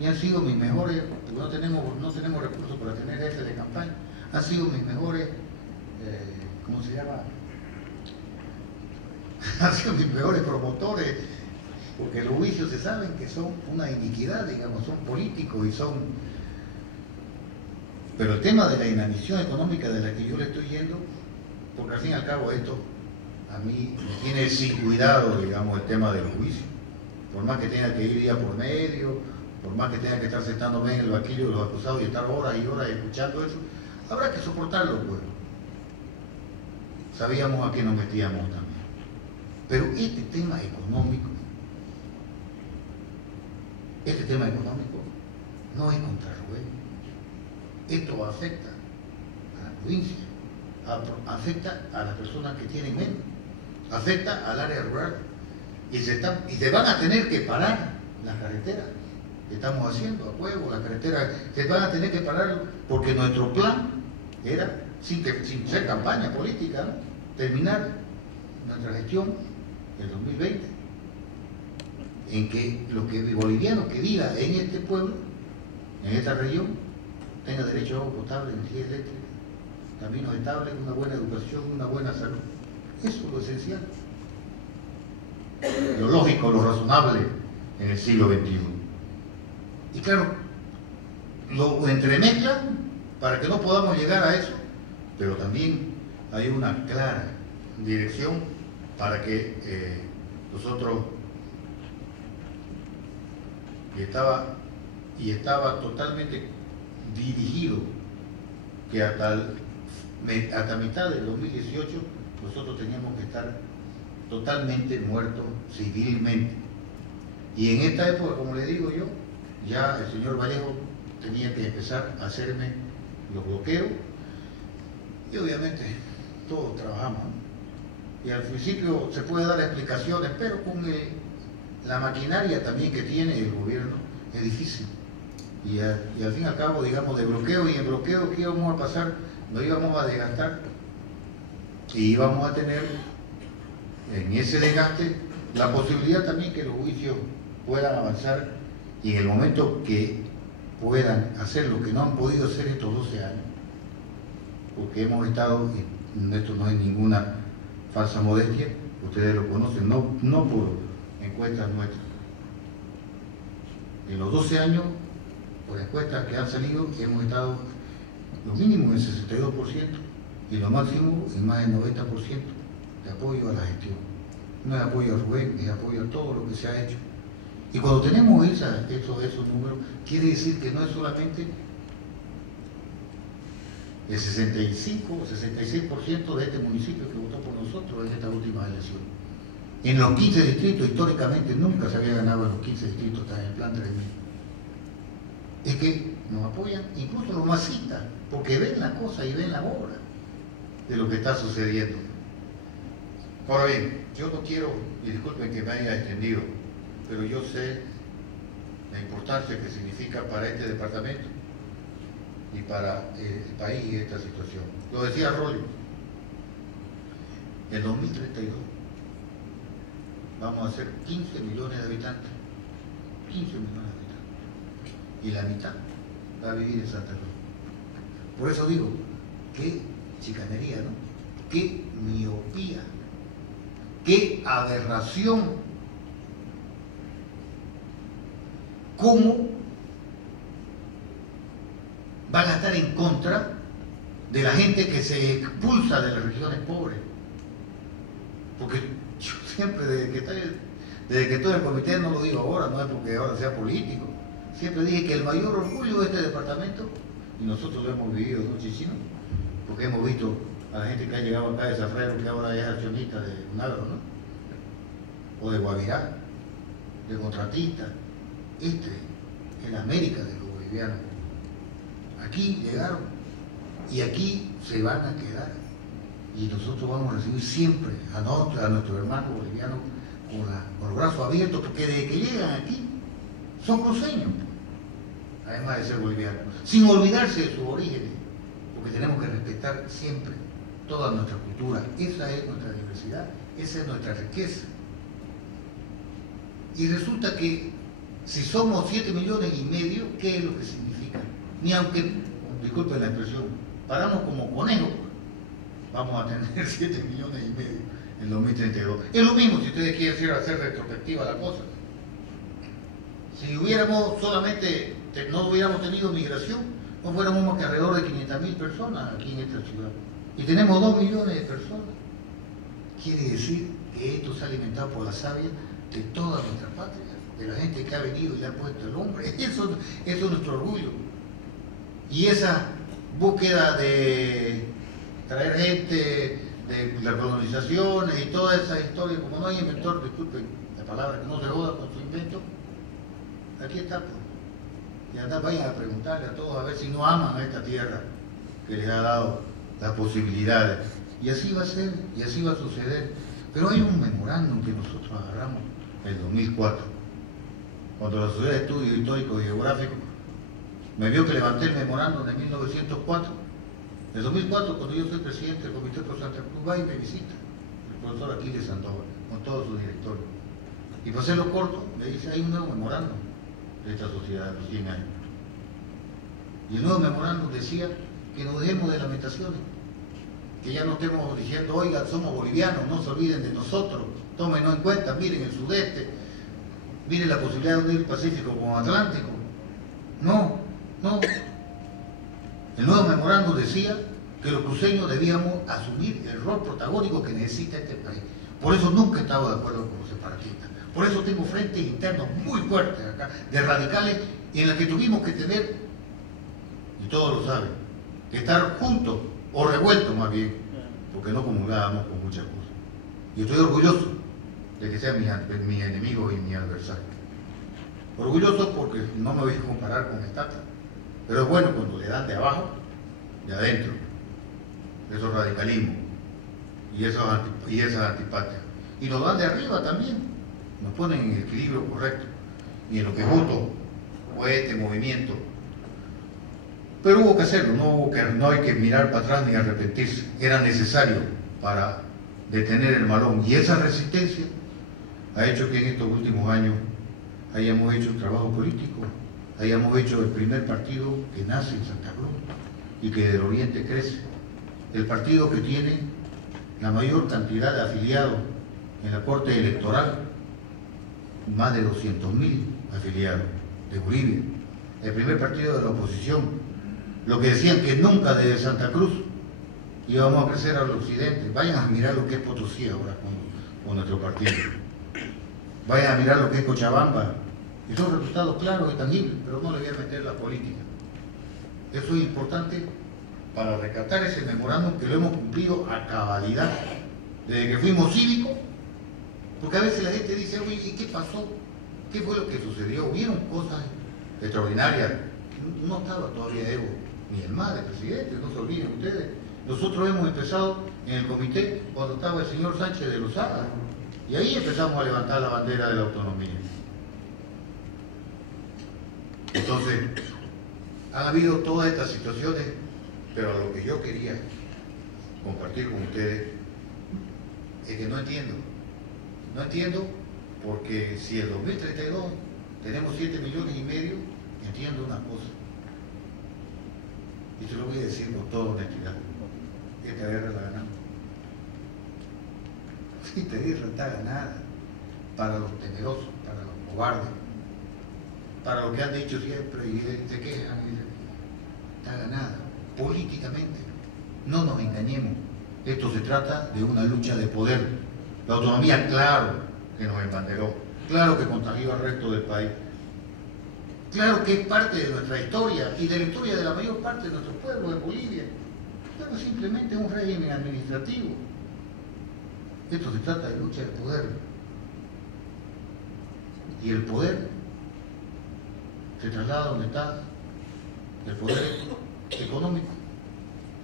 Y han sido mis mejores, porque no tenemos recursos para tener jefes de campaña, han sido mis mejores, ¿cómo se llama? Han sido mis mejores promotores, porque los juicios se saben que son una iniquidad, digamos, son políticos y son... Pero el tema de la inanición económica de la que yo le estoy yendo, porque al fin y al cabo esto a mí me tiene sin cuidado, digamos, el tema de los juicios. Por más que tenga que ir día por medio, por más que tenga que estar sentándome en el banquillo de los acusados y estar horas y horas escuchando eso, habrá que soportarlo, pues. Sabíamos a qué nos metíamos también. Pero este tema económico no es contra Rubén. Esto afecta a la provincia, afecta a las personas que tienen menos, afecta al área rural. Y se van a tener que parar las carreteras que estamos haciendo, a Fuego, las carreteras, se van a tener que parar porque nuestro plan era, sin ser campaña política, ¿no?, terminar nuestra gestión del 2020, en que los bolivianos que vivan en este pueblo, en esta región, tengan derecho a agua potable, energía eléctrica, caminos estables, una buena educación, una buena salud. Eso es lo esencial. Lo lógico, lo razonable en el siglo XXI. Y claro, lo entremezclan para que no podamos llegar a eso, pero también hay una clara dirección para que nosotros y estaba totalmente dirigido que hasta mitad del 2018 nosotros teníamos que estar totalmente muertos civilmente. Y en esta época, como le digo yo, ya el señor Vallejo tenía que empezar a hacerme los bloqueos y obviamente todos trabajamos, ¿no? Y al principio se puede dar explicaciones, pero con la maquinaria también que tiene el gobierno es difícil. Y al fin y al cabo, digamos, de bloqueo y en bloqueo, ¿qué íbamos a pasar? Nos íbamos a desgastar y íbamos a tener en ese desgaste la posibilidad también que los juicios puedan avanzar y en el momento que puedan hacer lo que no han podido hacer estos 12 años, porque hemos estado, esto no es ninguna falsa modestia, ustedes lo conocen, no por encuestas nuestras. En los 12 años, por encuestas que han salido, hemos estado lo mínimo en 62% y lo máximo en más del 90% de apoyo a la gestión. No es apoyo a Rubén, es apoyo a todo lo que se ha hecho. Y cuando tenemos esos números, quiere decir que no es solamente el 65 o 66% de este municipio que votó por nosotros en esta última elección. En los 15 distritos, históricamente, nunca se había ganado en los 15 distritos, está en el plan 3000. Es que nos apoyan, incluso los masistas, porque ven la cosa y ven la obra de lo que está sucediendo. Ahora bien, yo no quiero, y disculpen que me haya extendido, pero yo sé la importancia que significa para este departamento y para el país esta situación. Lo decía Rollo, en 2032 vamos a ser 15 millones de habitantes, 15 millones de habitantes, y la mitad va a vivir en Santa Cruz. Por eso digo, qué chicanería, ¿no? Qué miopía, qué aberración. ¿Cómo van a estar en contra de la gente que se expulsa de las regiones pobres? Porque yo siempre, desde que estoy en el comité, no lo digo ahora, no es porque ahora sea político, siempre dije que el mayor orgullo de este departamento, y nosotros lo hemos vivido, ¿no, Chichino? Porque hemos visto a la gente que ha llegado acá de Zafrero, que ahora es accionista de Unagro, ¿no? O de Guavirá, de contratista. Este es la América de los bolivianos. Aquí llegaron y aquí se van a quedar. Y nosotros vamos a recibir siempre a nuestros hermanos bolivianos con los brazos abiertos, porque desde que llegan aquí son cruceños, además de ser bolivianos, sin olvidarse de sus orígenes, porque tenemos que respetar siempre toda nuestra cultura. Esa es nuestra diversidad, esa es nuestra riqueza. Y resulta que si somos 7,5 millones, ¿qué es lo que significa? Ni aunque, disculpen la expresión, paramos como conejos, vamos a tener 7,5 millones en 2032. Es lo mismo si ustedes quieren hacer retrospectiva la cosa. Si hubiéramos solamente, no hubiéramos tenido migración, no fuéramos más que alrededor de 500,000 personas aquí en esta ciudad. Y tenemos 2 millones de personas. Quiere decir que esto se ha alimentado por la savia de toda nuestra patria, de la gente que ha venido y le ha puesto el hombre. Eso es nuestro orgullo. Y esa búsqueda de traer gente, de las colonizaciones y toda esa historia, como no hay inventor, disculpen la palabra, que no se joda con su invento, aquí está, pues. Y andá, vayan a preguntarle a todos a ver si no aman a esta tierra que les ha dado las posibilidades. Y así va a ser, y así va a suceder. Pero hay un memorándum que nosotros agarramos en el 2004, cuando la Sociedad de Estudios Históricos y Geográficos me vio que levanté el memorándum de 1904. En el 2004, cuando yo soy presidente del Comité Pro Santa Cruz, va y me visita el profesor Aquiles Sandoval, con todo su directorio. Y para hacerlo corto, me dice, hay un nuevo memorándum de esta sociedad de los 100 años. Y el nuevo memorándum decía que nos dejemos de lamentaciones, que ya no estemos diciendo, oiga, somos bolivianos, no se olviden de nosotros, tómenos en cuenta, miren el sudeste, miren la posibilidad de unir el Pacífico con Atlántico. No. El nuevo memorándum decía que los cruceños debíamos asumir el rol protagónico que necesita este país. Por eso nunca he estado de acuerdo con los separatistas, Por eso tengo frentes internos muy fuertes acá, de radicales, en las que tuvimos que tener, y todos lo saben, que estar juntos, o revueltos más bien, porque no comulgábamos con muchas cosas. Y estoy orgulloso de que sean mis enemigos y mis adversarios. Orgulloso porque no me voy a comparar con Estata, pero es bueno cuando le dan de abajo, de adentro, esos radicalismos y esas antipatias. Y nos dan de arriba también, nos ponen en el equilibrio correcto. Y en lo que justo fue este movimiento. Pero hubo que hacerlo, no hay que mirar para atrás ni arrepentirse. Era necesario para detener el malón. Y esa resistencia ha hecho que en estos últimos años hayamos hecho un trabajo político, hayamos hecho el primer partido que nace en Santa Cruz y que del Oriente crece. El partido que tiene la mayor cantidad de afiliados en la Corte Electoral, más de 200.000 afiliados de Bolivia. El primer partido de la oposición. Lo que decían que nunca desde Santa Cruz íbamos a crecer al occidente. Vayan a mirar lo que es Potosí ahora con nuestro partido. Vayan a mirar lo que es Cochabamba. Y son resultados claros y tangibles, pero no le voy a meter la política. Eso es importante para rescatar ese memorándum que lo hemos cumplido a cabalidad desde que fuimos cívicos, porque a veces la gente dice, oye, ¿y qué pasó? ¿Qué fue lo que sucedió? ¿Hubieron cosas extraordinarias? No estaba todavía Evo ni el MAS de presidente, no se olviden ustedes. Nosotros hemos empezado en el comité cuando estaba el señor Sánchez de Lozada, y ahí empezamos a levantar la bandera de la autonomía. Entonces, han habido todas estas situaciones, pero lo que yo quería compartir con ustedes es que no entiendo porque si el 2032 tenemos 7,5 millones, entiendo una cosa, y te lo voy a decir con toda honestidad: esta guerra la ganamos. Esta guerra está ganada para los temerosos, para los cobardes, para los que han dicho siempre y se quejan, está ganada políticamente. No nos engañemos, esto se trata de una lucha de poder. La autonomía, claro que nos embanderó, claro que contagió al resto del país, claro que es parte de nuestra historia y de la historia de la mayor parte de nuestro pueblo de Bolivia, pero simplemente es un régimen administrativo. Esto se trata de lucha de poder, y el poder se traslada donde está el poder económico,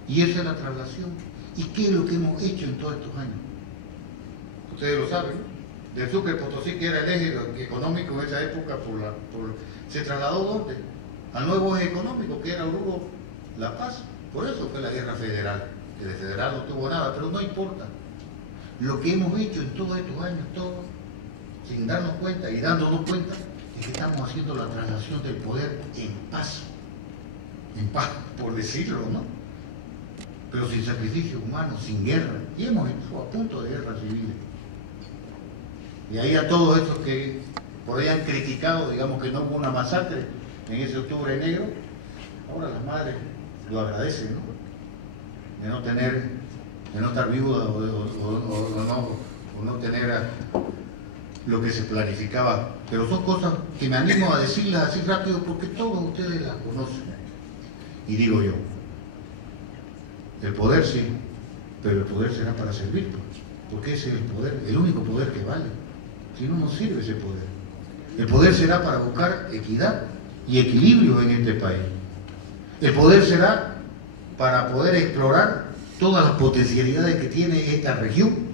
y esa es la traslación. ¿Y qué es lo que hemos hecho en todos estos años? Ustedes lo saben, del Sucre Potosí, que era el eje económico en esa época, se trasladó ¿dónde? Al nuevo eje económico, que era Oruro, La Paz. Por eso fue la guerra federal, que de federal no tuvo nada, pero no importa. Lo que hemos hecho en todos estos años, todos, sin darnos cuenta y dándonos cuenta, es que estamos haciendo la traslación del poder en paz, por decirlo, ¿no? Pero sin sacrificio humano, sin guerra, y hemos estado a punto de guerra civil. Y ahí a todos esos que por ahí han criticado, digamos, que no hubo una masacre en ese octubre negro, ahora las madres lo agradecen, ¿no? De no estar vivos o no tener lo que se planificaba. Pero son cosas que me animo a decirlas así rápido porque todos ustedes las conocen. Y digo yo, el poder sí, pero el poder será para servir, porque ese es el poder, el único poder que vale. Si no, no sirve ese poder. El poder será para buscar equidad y equilibrio en este país. El poder será para poder explorar todas las potencialidades que tiene esta región